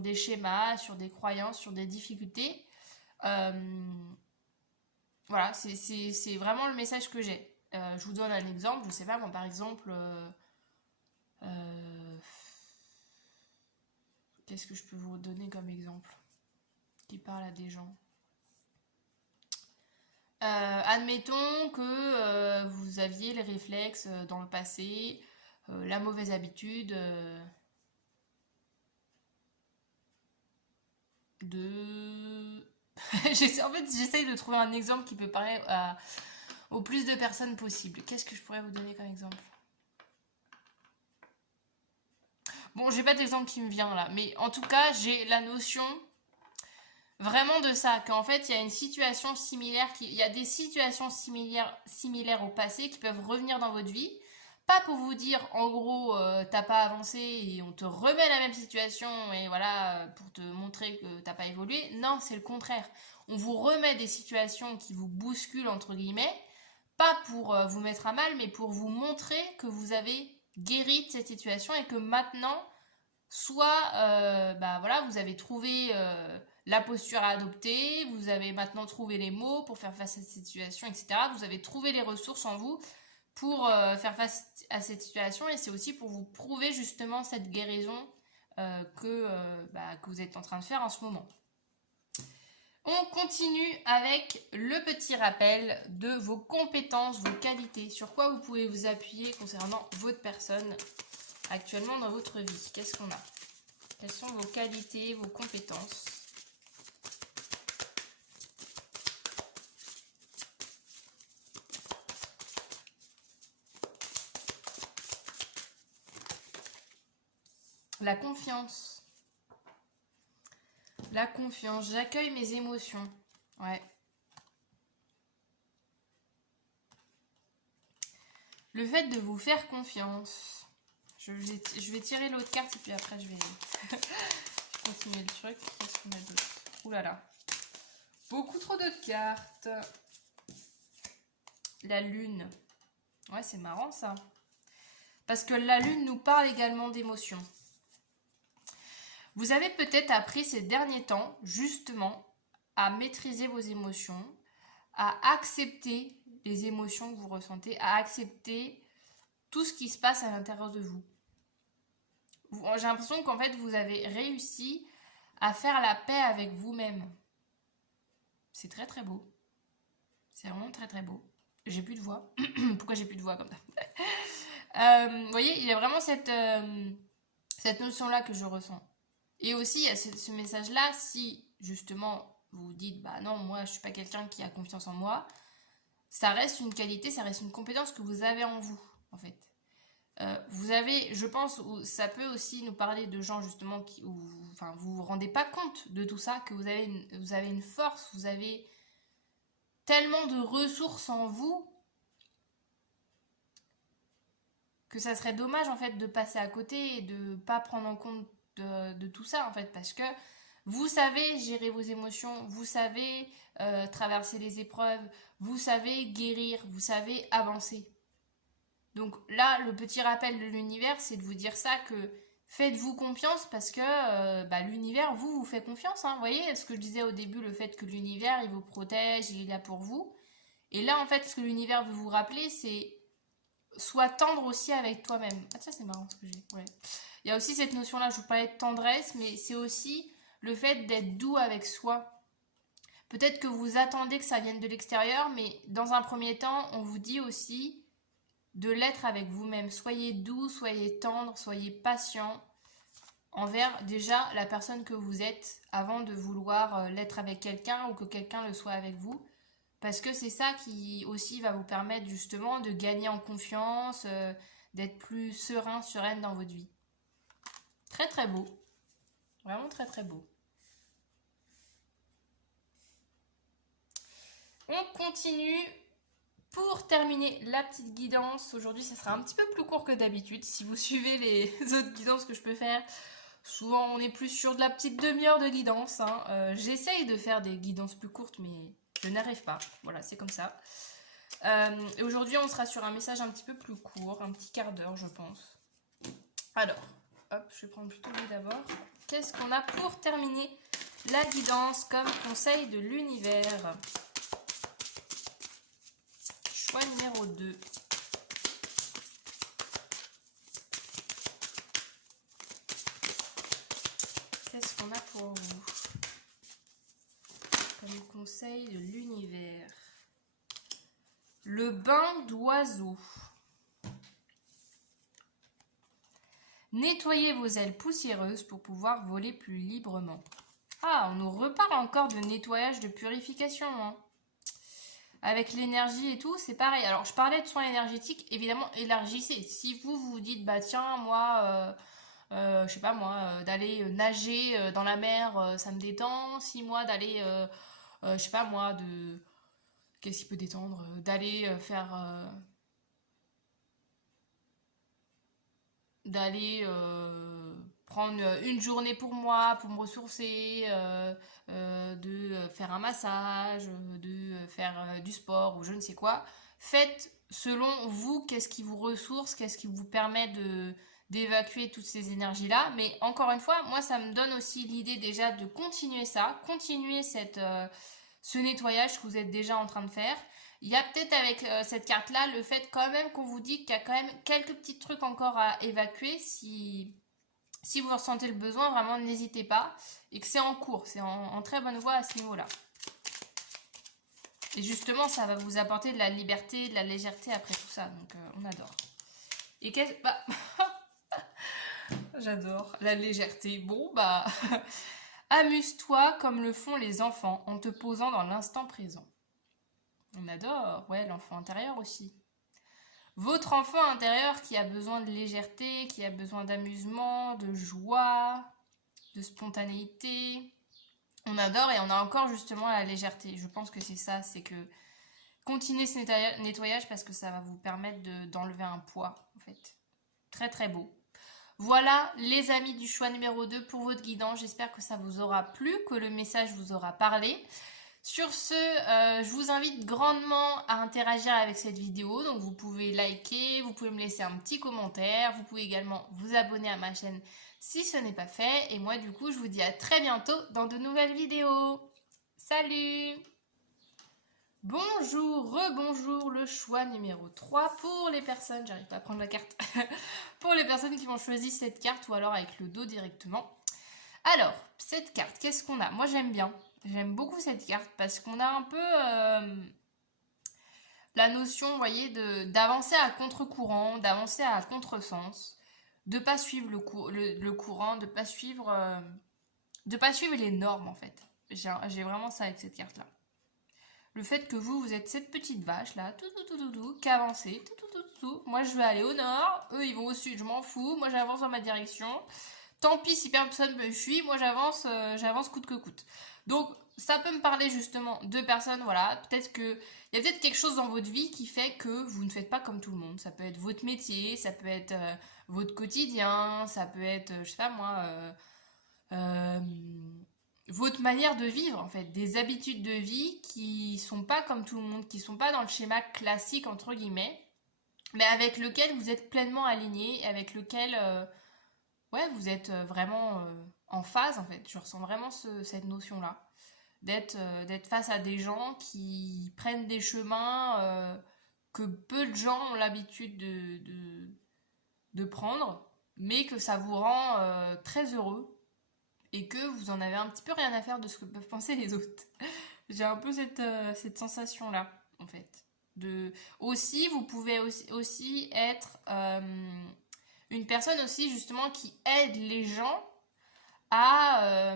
des schémas, sur des croyances, sur des difficultés. Voilà, c'est vraiment le message que j'ai. Je vous donne un exemple, je sais pas moi par exemple, qu'est-ce que je peux vous donner comme exemple qui parle à des gens? Admettons que vous aviez les réflexes dans le passé, la mauvaise habitude de... En fait, j'essaye de trouver un exemple qui peut parler au plus de personnes possible. Qu'est-ce que je pourrais vous donner comme exemple? Bon, j'ai pas d'exemple qui me vient là, mais en tout cas, j'ai la notion vraiment de ça, qu'en fait, il y a une situation similaire, il y a des situations similaires au passé qui peuvent revenir dans votre vie, pas pour vous dire en gros t'as pas avancé et on te remet la même situation et voilà pour te montrer que t'as pas évolué. Non, c'est le contraire. On vous remet des situations qui vous bousculent entre guillemets, pas pour vous mettre à mal, mais pour vous montrer que vous avez guéri de cette situation et que maintenant, soit bah voilà, vous avez trouvé la posture à adopter, vous avez maintenant trouvé les mots pour faire face à cette situation, etc. Vous avez trouvé les ressources en vous pour faire face à cette situation et c'est aussi pour vous prouver justement cette guérison que vous êtes en train de faire en ce moment. On continue avec le petit rappel de vos compétences, vos qualités, sur quoi vous pouvez vous appuyer concernant votre personne actuellement dans votre vie. Qu'est-ce qu'on a? Quelles sont vos qualités, vos compétences? La confiance. La confiance. J'accueille mes émotions. Ouais. Le fait de vous faire confiance. Je vais tirer l'autre carte et puis après je vais continuer le truc. Qu'est-ce qu'on a d'autre? Ouh là là. Beaucoup trop de cartes. La lune. Ouais, c'est marrant ça. Parce que la lune nous parle également d'émotions. Vous avez peut-être appris ces derniers temps, justement, à maîtriser vos émotions, à accepter les émotions que vous ressentez, à accepter tout ce qui se passe à l'intérieur de vous. J'ai l'impression qu'en fait, vous avez réussi à faire la paix avec vous-même. C'est très très beau. C'est vraiment très très beau. J'ai plus de voix. Pourquoi j'ai plus de voix comme ça? Vous voyez, il y a vraiment cette notion-là que je ressens. Et aussi, il y a ce message-là, si justement vous dites, bah non, moi je suis pas quelqu'un qui a confiance en moi, ça reste une qualité, ça reste une compétence que vous avez en vous, en fait. Vous avez, je pense, ça peut aussi nous parler de gens justement où vous vous rendez pas compte de tout ça, que vous avez une force, vous avez tellement de ressources en vous que ça serait dommage en fait de passer à côté et de pas prendre en compte de tout ça en fait, parce que vous savez gérer vos émotions, vous savez traverser les épreuves, vous savez guérir, vous savez avancer. Donc là, le petit rappel de l'univers, c'est de vous dire ça, que faites-vous confiance parce que l'univers vous fait confiance. Hein. Vous voyez ce que je disais au début, le fait que l'univers, il vous protège, il est là pour vous. Et là, en fait, ce que l'univers veut vous rappeler, c'est sois tendre aussi avec toi-même. Ah tiens, c'est marrant ce que j'ai. Ouais. Il y a aussi cette notion-là, je vous parlais de tendresse, mais c'est aussi le fait d'être doux avec soi. Peut-être que vous attendez que ça vienne de l'extérieur, mais dans un premier temps, on vous dit aussi de l'être avec vous-même. Soyez doux, soyez tendre, soyez patient envers déjà la personne que vous êtes avant de vouloir l'être avec quelqu'un ou que quelqu'un le soit avec vous. Parce que c'est ça qui aussi va vous permettre justement de gagner en confiance, d'être plus serein, sereine dans votre vie. Très très beau. Vraiment très très beau. On continue. Pour terminer la petite guidance, aujourd'hui ça sera un petit peu plus court que d'habitude. Si vous suivez les autres guidances que je peux faire, souvent on est plus sur de la petite demi-heure de guidance. Hein. J'essaye de faire des guidances plus courtes, mais je n'arrive pas. Voilà, c'est comme ça. Et aujourd'hui on sera sur un message un petit peu plus court, un petit quart d'heure je pense. Alors, hop, je vais prendre plutôt lui d'abord. Qu'est-ce qu'on a pour terminer la guidance comme conseil de l'univers ? Choix numéro 2. Qu'est-ce qu'on a pour vous comme conseil de l'univers? Le bain d'oiseau. Nettoyez vos ailes poussiéreuses pour pouvoir voler plus librement. Ah, on nous reparle encore de nettoyage, de purification. Hein. Avec l'énergie et tout, c'est pareil. Alors, je parlais de soins énergétiques, évidemment, élargissez. Si vous vous dites, bah tiens, moi, je sais pas moi, d'aller nager dans la mer, ça me détend. Si moi, d'aller, je sais pas moi, qu'est-ce qui peut détendre? D'aller faire... d'aller prendre une journée pour moi, pour me ressourcer, de faire un massage, de faire du sport ou je ne sais quoi. Faites selon vous qu'est-ce qui vous ressource, qu'est-ce qui vous permet d'évacuer toutes ces énergies-là. Mais encore une fois, moi, ça me donne aussi l'idée déjà de continuer ça, continuer ce nettoyage que vous êtes déjà en train de faire. Il y a peut-être avec cette carte-là le fait quand même qu'on vous dit qu'il y a quand même quelques petits trucs encore à évacuer. Si vous ressentez le besoin, vraiment n'hésitez pas. Et que c'est en cours, c'est en très bonne voie à ce niveau-là. Et justement, ça va vous apporter de la liberté, de la légèreté après tout ça. Donc on adore. Et qu'est-ce... Bah... J'adore la légèreté. Bon, bah... Amuse-toi comme le font les enfants en te posant dans l'instant présent. On adore, ouais, l'enfant intérieur aussi. Votre enfant intérieur qui a besoin de légèreté, qui a besoin d'amusement, de joie, de spontanéité. On adore et on a encore justement la légèreté. Je pense que c'est ça, c'est que continuez ce nettoyage parce que ça va vous permettre d'enlever un poids, en fait. Très très beau. Voilà les amis du choix numéro 2 pour votre guidance. J'espère que ça vous aura plu, que le message vous aura parlé. Sur ce, je vous invite grandement à interagir avec cette vidéo. Donc vous pouvez liker, vous pouvez me laisser un petit commentaire. Vous pouvez également vous abonner à ma chaîne si ce n'est pas fait. Et moi du coup, je vous dis à très bientôt dans de nouvelles vidéos. Salut! Bonjour, rebonjour, le choix numéro 3 pour les personnes, j'arrive pas à prendre la carte, pour les personnes qui ont choisi cette carte ou alors avec le dos directement. Alors, cette carte, qu'est-ce qu'on a? Moi j'aime bien, j'aime beaucoup cette carte parce qu'on a un peu la notion, vous voyez, d'avancer à contre-courant, d'avancer à contresens, de pas suivre le courant, de pas suivre les normes en fait. J'ai vraiment ça avec cette carte-là. Le fait que vous êtes cette petite vache là, qui avance, Moi je veux aller au nord, eux ils vont au sud, je m'en fous, moi j'avance dans ma direction. Tant pis si personne me fuit, moi j'avance coûte que coûte. Donc ça peut me parler justement de personnes, voilà, peut-être que il y a peut-être quelque chose dans votre vie qui fait que vous ne faites pas comme tout le monde. Ça peut être votre métier, ça peut être votre quotidien, ça peut être, je sais pas moi, votre manière de vivre en fait, des habitudes de vie qui sont pas comme tout le monde, qui sont pas dans le schéma classique entre guillemets, mais avec lequel vous êtes pleinement aligné, avec lequel ouais, vous êtes vraiment en phase en fait. Je ressens vraiment cette notion-là. D'être face à des gens qui prennent des chemins que peu de gens ont l'habitude de prendre, mais que ça vous rend très heureux et que vous en avez un petit peu rien à faire de ce que peuvent penser les autres. J'ai un peu cette sensation-là, en fait. Aussi, vous pouvez aussi être une personne aussi justement qui aide les gens à,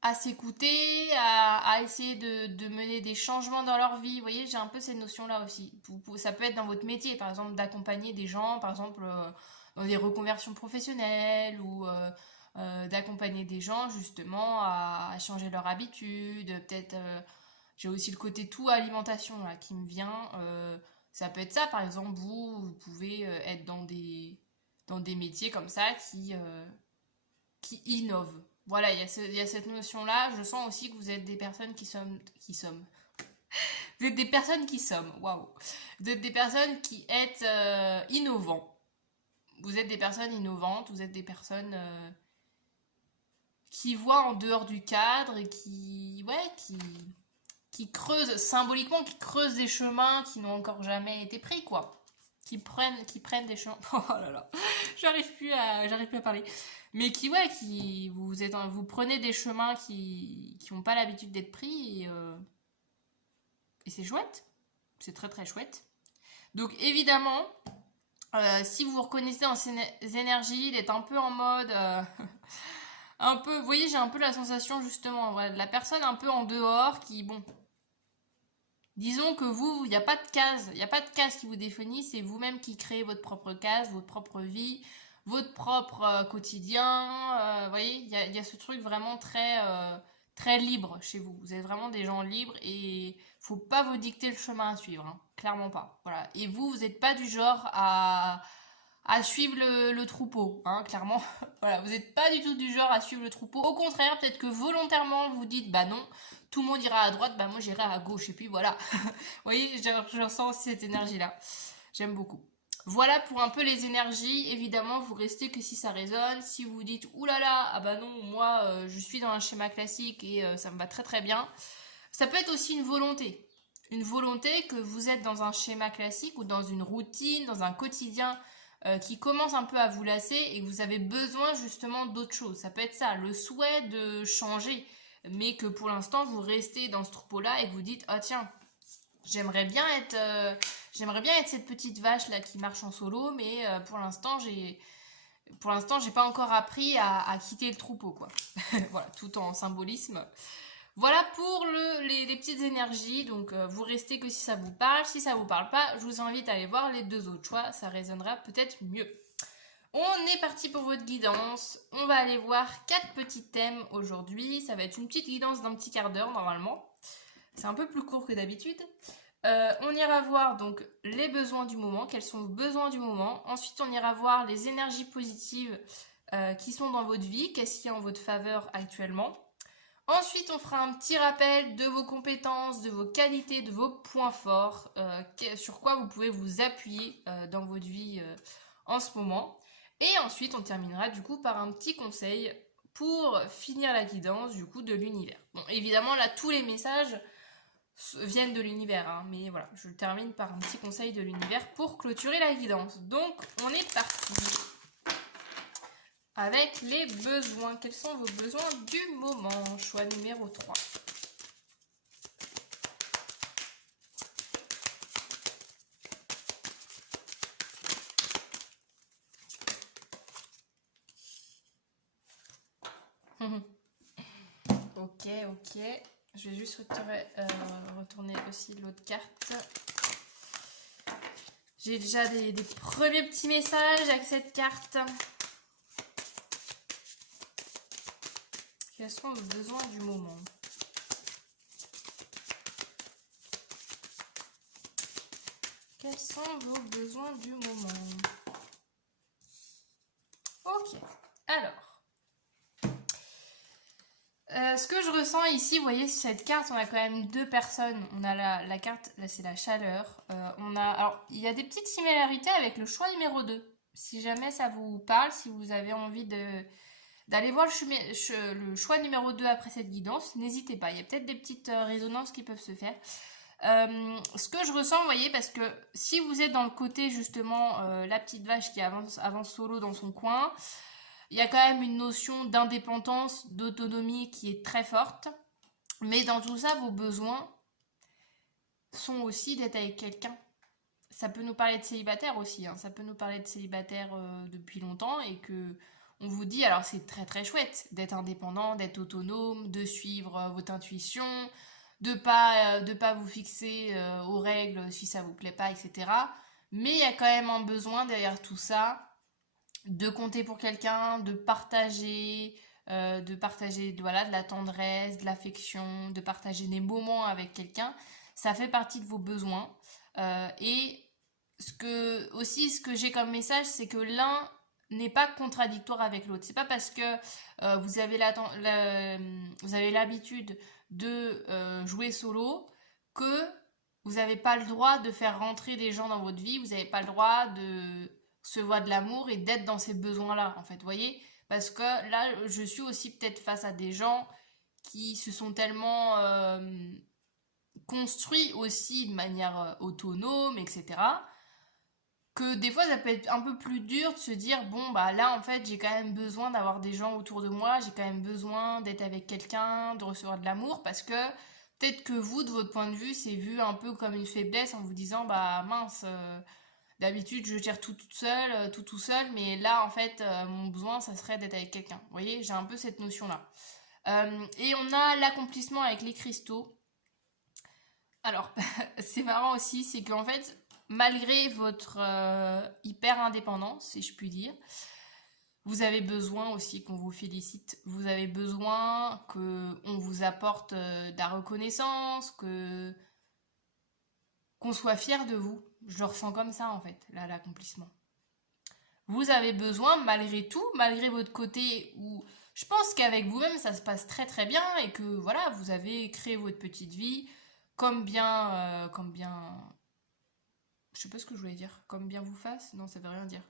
à s'écouter, à essayer de mener des changements dans leur vie. Vous voyez, j'ai un peu cette notion-là aussi. Ça peut être dans votre métier, par exemple, d'accompagner des gens, par exemple, dans des reconversions professionnelles ou d'accompagner des gens justement à changer leurs habitudes. Peut-être, j'ai aussi le côté tout alimentation là, qui me vient. Ça peut être ça, par exemple, vous pouvez être dans des métiers comme ça qui innovent. Voilà, il y a cette notion-là. Je sens aussi que vous êtes des personnes Vous êtes des personnes qui somment. Waouh. Vous êtes des personnes qui êtes innovants. Vous êtes des personnes innovantes. Vous êtes des personnes qui voient en dehors du cadre et qui creusent symboliquement, qui creusent des chemins qui n'ont encore jamais été pris, quoi. Qui prennent des chemins. Oh là là, j'arrive plus à parler. Mais vous prenez des chemins qui n'ont pas l'habitude d'être pris et c'est chouette. C'est très très chouette. Donc évidemment, si vous vous reconnaissez dans ces énergies, d'être un peu en mode un peu, vous voyez, j'ai un peu la sensation justement, voilà, de la personne un peu en dehors qui, bon, disons que vous, il n'y a pas de case qui vous définit, c'est vous-même qui créez votre propre case, votre propre vie, votre propre quotidien, vous voyez, il y a ce truc vraiment très libre chez vous. Vous êtes vraiment des gens libres et faut pas vous dicter le chemin à suivre, hein, clairement pas. Voilà. Et vous n'êtes pas du genre à suivre le troupeau, hein, clairement. Voilà, vous n'êtes pas du tout du genre à suivre le troupeau. Au contraire, peut-être que volontairement vous dites bah non, tout le monde ira à droite, bah moi j'irai à gauche. Et puis voilà. Vous voyez, je ressens aussi cette énergie-là. J'aime beaucoup. Voilà pour un peu les énergies. Évidemment, vous restez que si ça résonne. Si vous dites oulala, ah bah non, moi je suis dans un schéma classique et ça me va très très bien. Ça peut être aussi une volonté. Une volonté que vous êtes dans un schéma classique ou dans une routine, dans un quotidien qui commence un peu à vous lasser et que vous avez besoin justement d'autre chose. Ça peut être ça, le souhait de changer, mais que pour l'instant vous restez dans ce troupeau-là et que vous dites oh tiens, j'aimerais bien être cette petite vache là qui marche en solo, mais pour l'instant j'ai pas encore appris à quitter le troupeau quoi. Voilà, tout en symbolisme. Voilà pour les petites énergies, donc vous restez que si ça vous parle. Si ça vous parle pas, je vous invite à aller voir les deux autres choix, ça résonnera peut-être mieux. On est parti pour votre guidance, on va aller voir 4 petits thèmes aujourd'hui, ça va être une petite guidance d'un petit quart d'heure normalement, c'est un peu plus court que d'habitude. On ira voir donc les besoins du moment, quels sont vos besoins du moment, ensuite on ira voir les énergies positives qui sont dans votre vie, qu'est-ce qui est en votre faveur actuellement. Ensuite, on fera un petit rappel de vos compétences, de vos qualités, de vos points forts, sur quoi vous pouvez vous appuyer dans votre vie en ce moment. Et ensuite, on terminera du coup par un petit conseil pour finir la guidance du coup de l'univers. Bon, évidemment, là, tous les messages viennent de l'univers, hein, mais voilà, je termine par un petit conseil de l'univers pour clôturer la guidance. Donc, on est parti avec les besoins. Quels sont vos besoins du moment? Choix numéro 3. Ok. Je vais juste retourner aussi l'autre carte. J'ai déjà des premiers petits messages avec cette carte. Quels sont vos besoins du moment? Quels sont vos besoins du moment? Ok, alors. Ce que je ressens ici, vous voyez, sur cette carte, on a quand même deux personnes. On a la carte, là c'est la chaleur. Alors, il y a des petites similarités avec le choix numéro 2. Si jamais ça vous parle, si vous avez envie d'aller voir le choix numéro 2 après cette guidance, n'hésitez pas. Il y a peut-être des petites résonances qui peuvent se faire. Ce que je ressens, vous voyez, parce que si vous êtes dans le côté justement la petite vache qui avance solo dans son coin, il y a quand même une notion d'indépendance, d'autonomie qui est très forte. Mais dans tout ça, vos besoins sont aussi d'être avec quelqu'un. Ça peut nous parler de célibataire aussi, hein. Ça peut nous parler de célibataire depuis longtemps et que on vous dit, alors c'est très très chouette d'être indépendant, d'être autonome, de suivre votre intuition, de pas vous fixer aux règles si ça vous plaît pas, etc. Mais il y a quand même un besoin derrière tout ça de compter pour quelqu'un, de partager voilà, de la tendresse, de l'affection, de partager des moments avec quelqu'un. Ça fait partie de vos besoins. Et ce que j'ai comme message, c'est que l'un n'est pas contradictoire avec l'autre. C'est pas parce que vous avez l'habitude de jouer solo que vous n'avez pas le droit de faire rentrer des gens dans votre vie, vous n'avez pas le droit de recevoir de l'amour et d'être dans ces besoins-là, en fait, vous voyez? Parce que là, je suis aussi peut-être face à des gens qui se sont tellement construits aussi de manière autonome, etc., que des fois ça peut être un peu plus dur de se dire bon bah là en fait j'ai quand même besoin d'avoir des gens autour de moi, j'ai quand même besoin d'être avec quelqu'un, de recevoir de l'amour parce que peut-être que vous de votre point de vue c'est vu un peu comme une faiblesse en vous disant bah mince d'habitude je gère tout toute seule, tout seul mais là en fait mon besoin ça serait d'être avec quelqu'un. Vous voyez, j'ai un peu cette notion là. Et on a l'accomplissement avec les cristaux. Alors c'est marrant aussi, c'est qu'en fait malgré votre hyper indépendance, si je puis dire, vous avez besoin aussi qu'on vous félicite. Vous avez besoin qu'on vous apporte de la reconnaissance, qu'on soit fier de vous. Je le ressens comme ça en fait, là, l'accomplissement. vous avez besoin, malgré tout, malgré votre côté où je pense qu'avec vous-même, ça se passe très très bien et que voilà, vous avez créé votre petite vie comme bien, je sais pas ce que je voulais dire, comme bien vous fasse, non, ça veut rien dire.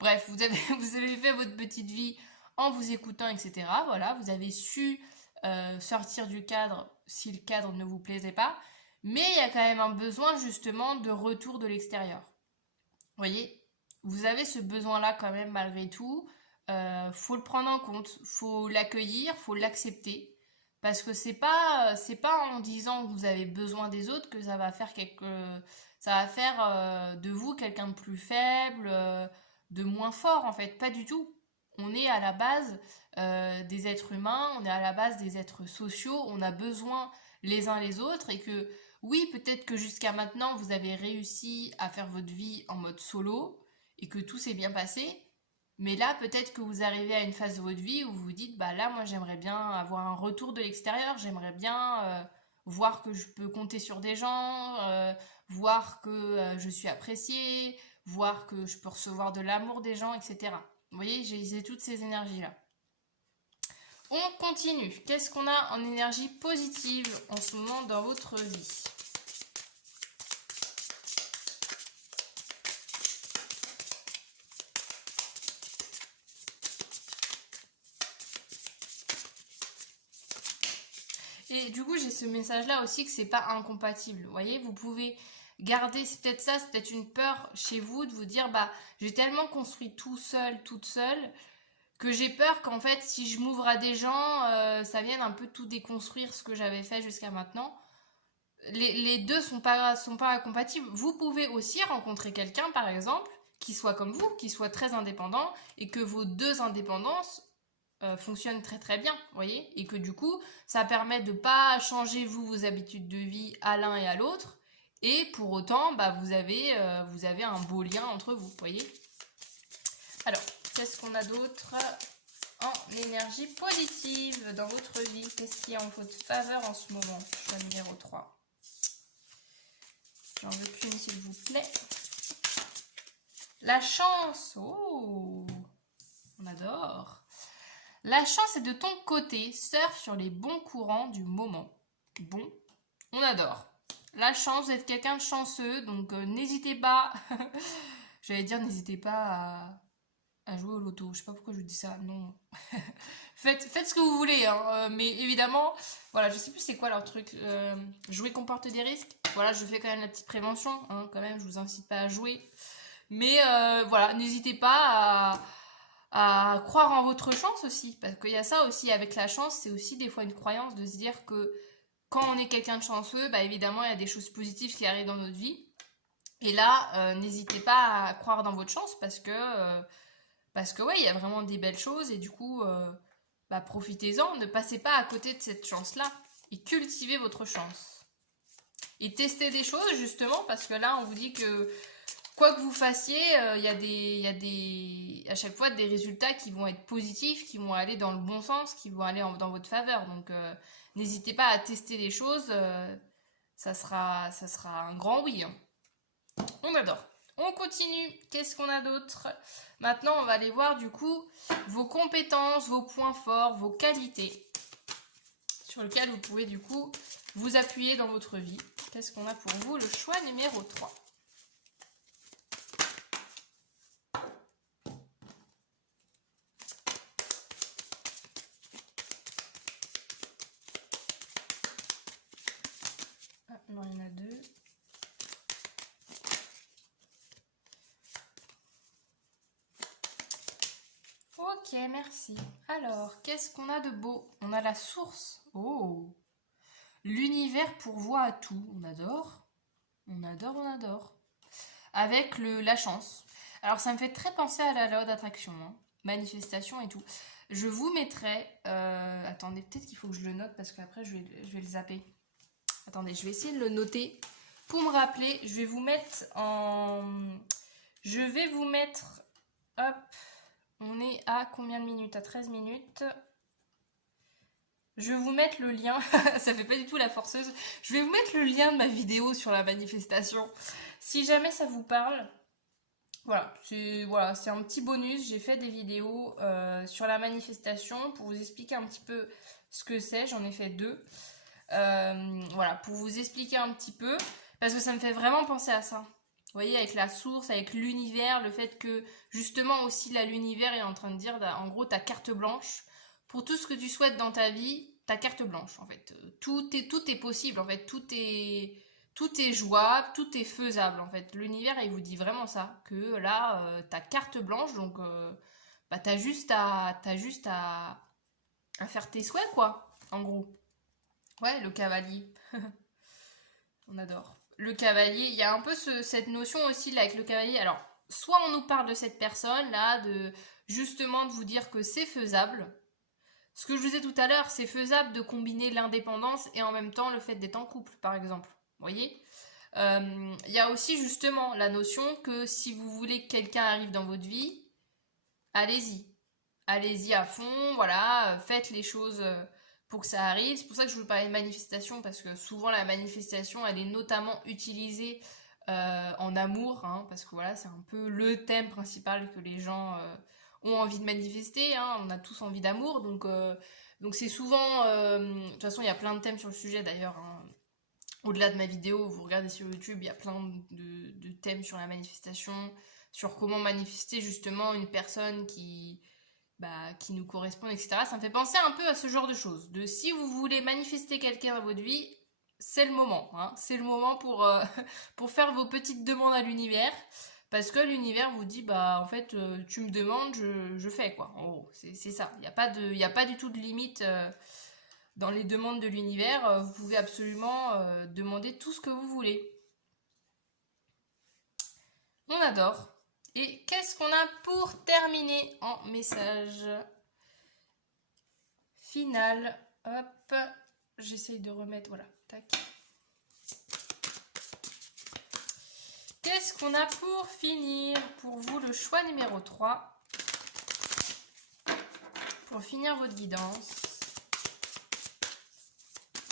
Bref, vous avez fait votre petite vie en vous écoutant, etc. Voilà, vous avez su sortir du cadre si le cadre ne vous plaisait pas, mais il y a quand même un besoin justement de retour de l'extérieur. Vous voyez, vous avez ce besoin-là quand même malgré tout. Faut le prendre en compte, faut l'accueillir, faut l'accepter. Parce que c'est pas en disant que vous avez besoin des autres que ça va faire de vous quelqu'un de plus faible, de moins fort en fait. Pas du tout. On est à la base des êtres humains, on est à la base des êtres sociaux, on a besoin les uns les autres et que oui, peut-être que jusqu'à maintenant, vous avez réussi à faire votre vie en mode solo et que tout s'est bien passé. Mais là, peut-être que vous arrivez à une phase de votre vie où vous vous dites, bah là, moi, j'aimerais bien avoir un retour de l'extérieur. J'aimerais bien voir que je peux compter sur des gens, voir que je suis appréciée, voir que je peux recevoir de l'amour des gens, etc. Vous voyez, j'ai toutes ces énergies-là. On continue. Qu'est-ce qu'on a en énergie positive en ce moment dans votre vie? Et du coup, j'ai ce message-là aussi que c'est pas incompatible. Vous voyez, vous pouvez garder, c'est peut-être ça, c'est peut-être une peur chez vous de vous dire, bah, j'ai tellement construit tout seul, toute seule, que j'ai peur qu'en fait, si je m'ouvre à des gens, ça vienne un peu tout déconstruire ce que j'avais fait jusqu'à maintenant. Les deux sont pas incompatibles. Vous pouvez aussi rencontrer quelqu'un, par exemple, qui soit comme vous, qui soit très indépendant, et que vos deux indépendances fonctionnent très très bien, vous voyez, et que du coup, ça permet de pas changer vous vos habitudes de vie à l'un et à l'autre, et pour autant, bah, vous avez un beau lien entre vous, vous voyez. Alors, qu'est-ce qu'on a d'autre en énergie positive dans votre vie? Qu'est-ce qui est en votre faveur en ce moment? Choix numéro 3. J'en veux qu'une, s'il vous plaît. La chance. Oh, on adore. La chance est de ton côté. Surfe sur les bons courants du moment. Bon, on adore. La chance, vous êtes quelqu'un de chanceux, donc n'hésitez pas. J'allais dire, n'hésitez pas à jouer au loto. Je sais pas pourquoi je dis ça. Non. Faites ce que vous voulez, hein. Mais évidemment, voilà, je sais plus c'est quoi leur truc. Jouer comporte des risques. Voilà, je fais quand même la petite prévention, hein, quand même, je vous incite pas à jouer. Mais voilà, n'hésitez pas à croire en votre chance aussi, parce qu'il y a ça aussi avec la chance, c'est aussi des fois une croyance de se dire que quand on est quelqu'un de chanceux, bah évidemment il y a des choses positives qui arrivent dans notre vie. Et là, n'hésitez pas à croire dans votre chance parce que ouais, il y a vraiment des belles choses et du coup, bah, profitez-en, ne passez pas à côté de cette chance-là et cultivez votre chance. Et testez des choses justement parce que là, on vous dit que quoi que vous fassiez, il y a à chaque fois des résultats qui vont être positifs, qui vont aller dans le bon sens, qui vont aller dans votre faveur. Donc, n'hésitez pas à tester les choses. Ça sera un grand oui, hein. On adore. On continue. Qu'est-ce qu'on a d'autre? Maintenant, on va aller voir du coup vos compétences, vos points forts, vos qualités sur lesquelles vous pouvez du coup vous appuyer dans votre vie. Qu'est-ce qu'on a pour vous? Le choix numéro 3. Ah, non, il y en a deux. Ok, merci. Alors, qu'est-ce qu'on a de beau? On a la source. Oh! L'univers pourvoit à tout. On adore. On adore, on adore. Avec la chance. Alors, ça me fait très penser à la loi d'attraction, hein. Manifestation et tout. Je vous mettrai... attendez, peut-être qu'il faut que je le note parce qu'après, je vais le zapper. Attendez, je vais essayer de le noter. Pour me rappeler, je vais vous mettre en... Je vais vous mettre... Hop. On est à combien de minutes? À 13 minutes. Je vais vous mettre le lien. Ça fait pas du tout la forceuse. Je vais vous mettre le lien de ma vidéo sur la manifestation. Si jamais ça vous parle, c'est un petit bonus. J'ai fait des vidéos sur la manifestation pour vous expliquer un petit peu ce que c'est. J'en ai fait 2. Voilà, pour vous expliquer un petit peu, parce que ça me fait vraiment penser à ça. Vous voyez, avec la source, avec l'univers, le fait que justement aussi là, l'univers est en train de dire, en gros, ta carte blanche pour tout ce que tu souhaites dans ta vie, ta carte blanche en fait. Tout est possible en fait, tout est jouable, tout est faisable en fait. L'univers il vous dit vraiment ça, que là, ta carte blanche, donc bah, à faire tes souhaits quoi, en gros. Ouais, le cavalier. On adore. Le cavalier, il y a un peu cette notion aussi là avec le cavalier. Alors, soit on nous parle de cette personne là, de justement de vous dire que c'est faisable. Ce que je vous disais tout à l'heure, c'est faisable de combiner l'indépendance et en même temps le fait d'être en couple, par exemple. Vous voyez. Il y a aussi justement la notion que si vous voulez que quelqu'un arrive dans votre vie, allez-y. Allez-y à fond, voilà, faites les choses pour que ça arrive. C'est pour ça que je vous parlais de manifestation, parce que souvent la manifestation, elle est notamment utilisée en amour, hein, parce que voilà, c'est un peu le thème principal que les gens ont envie de manifester, hein. On a tous envie d'amour, donc c'est souvent... de toute façon, il y a plein de thèmes sur le sujet d'ailleurs, hein. Au-delà de ma vidéo, vous regardez sur YouTube, il y a plein de thèmes sur la manifestation, sur comment manifester justement une personne qui nous correspondent, etc. Ça me fait penser un peu à ce genre de choses. De si vous voulez manifester quelqu'un dans votre vie, c'est le moment. Hein. C'est le moment pour faire vos petites demandes à l'univers. Parce que l'univers vous dit, bah en fait, tu me demandes, je fais quoi. En gros, c'est ça. Il n'y a pas du tout de limite dans les demandes de l'univers. Vous pouvez absolument demander tout ce que vous voulez. On adore. Et qu'est-ce qu'on a pour terminer en message final? Hop, j'essaye de remettre, voilà, tac. Qu'est-ce qu'on a pour finir? Pour vous, le choix numéro 3. Pour finir votre guidance.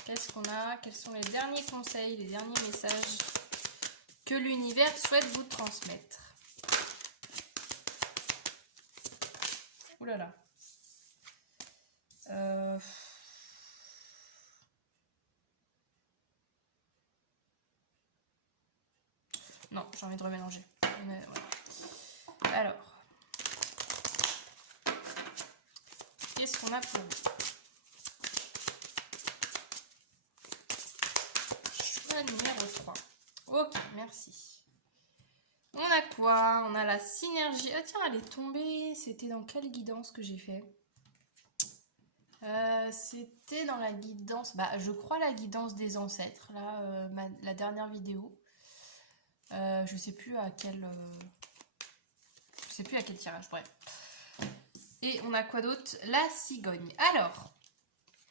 Qu'est-ce qu'on a? Quels sont les derniers conseils, les derniers messages que l'univers souhaite vous transmettre? Ouh là là. Non, j'ai envie de remélanger. Voilà. Alors, qu'est-ce qu'on a pour vous? Choix numéro 3. Ok, merci. On a quoi? On a la synergie. Ah tiens, elle est tombée. C'était dans quelle guidance que j'ai fait? C'était dans la guidance, bah, je crois la guidance des ancêtres, là, la dernière vidéo. Je sais plus à quel tirage, bref. Et on a quoi d'autre? La cigogne. Alors,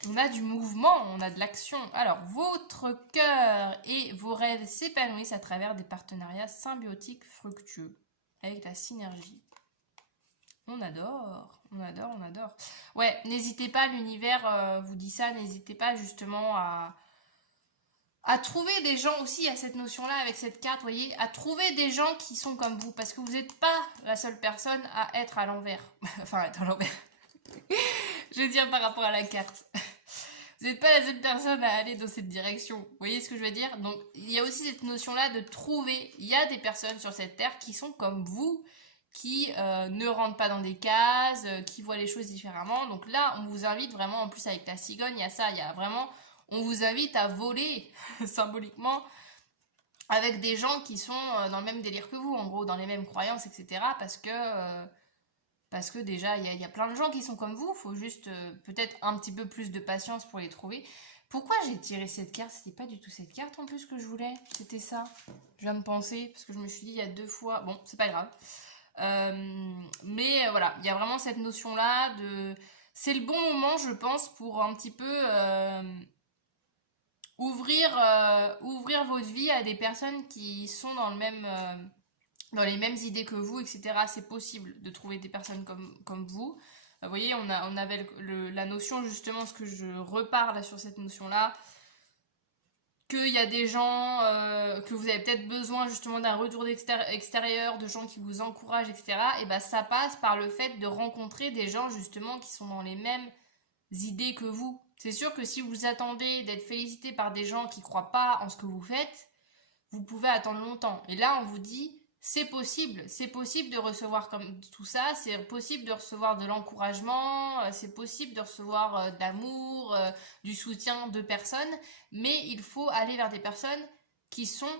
on a du mouvement, on a de l'action. Alors, votre cœur et vos rêves s'épanouissent à travers des partenariats symbiotiques fructueux, avec la synergie. On adore, on adore, on adore. Ouais, n'hésitez pas, l'univers vous dit ça, n'hésitez pas justement à trouver des gens aussi, à cette notion-là, avec cette carte, vous voyez, à trouver des gens qui sont comme vous, parce que vous n'êtes pas la seule personne à être à l'envers. Enfin, être à l'envers. Je veux dire par rapport à la carte. Vous n'êtes pas la seule personne à aller dans cette direction. Vous voyez ce que je veux dire? Donc, il y a aussi cette notion-là de trouver, il y a des personnes sur cette terre qui sont comme vous, qui ne rentrent pas dans des cases, qui voient les choses différemment. Donc là, on vous invite vraiment, en plus avec la cigogne, il y a ça, il y a vraiment, on vous invite à voler symboliquement avec des gens qui sont dans le même délire que vous, en gros, dans les mêmes croyances, etc. Parce que déjà, il y a plein de gens qui sont comme vous, il faut juste peut-être un petit peu plus de patience pour les trouver. Pourquoi j'ai tiré cette carte? C'était pas du tout cette carte en plus que je voulais, c'était ça. Je viens de penser, parce que je me suis dit il y a 2 fois, bon, c'est pas grave. Mais voilà, il y a vraiment cette notion là de c'est le bon moment je pense pour un petit peu ouvrir votre vie à des personnes qui sont dans le même dans les mêmes idées que vous, etc. C'est possible de trouver des personnes comme vous. Vous voyez, on avait la notion justement, ce que je repars là sur cette notion là, qu'il y a des gens que vous avez peut-être besoin justement d'un retour extérieur, de gens qui vous encouragent, etc. Et ben ça passe par le fait de rencontrer des gens justement qui sont dans les mêmes idées que vous. C'est sûr que si vous attendez d'être félicité par des gens qui croient pas en ce que vous faites, vous pouvez attendre longtemps. Et là, on vous dit, c'est possible de recevoir comme tout ça, c'est possible de recevoir de l'encouragement, c'est possible de recevoir de l'amour, du soutien de personnes, mais il faut aller vers des personnes qui sont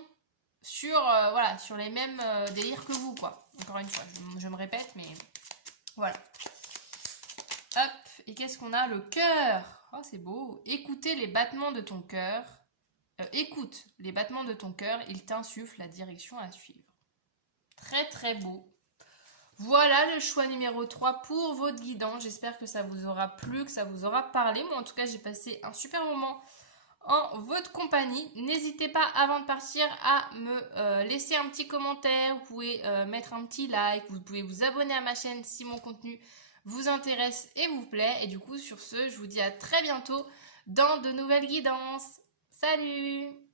sur, voilà, sur les mêmes délires que vous, quoi. Encore une fois, je me répète, mais voilà. Hop, et qu'est-ce qu'on a? Le cœur. Oh, c'est beau. Écoutez les battements de ton cœur. Écoute les battements de ton cœur, il t'insuffle la direction à suivre. Très très beau. Voilà le choix numéro 3 pour votre guidance. J'espère que ça vous aura plu, que ça vous aura parlé. Moi en tout cas j'ai passé un super moment en votre compagnie. N'hésitez pas avant de partir à me laisser un petit commentaire. Vous pouvez mettre un petit like. Vous pouvez vous abonner à ma chaîne si mon contenu vous intéresse et vous plaît. Et du coup sur ce je vous dis à très bientôt dans de nouvelles guidances. Salut!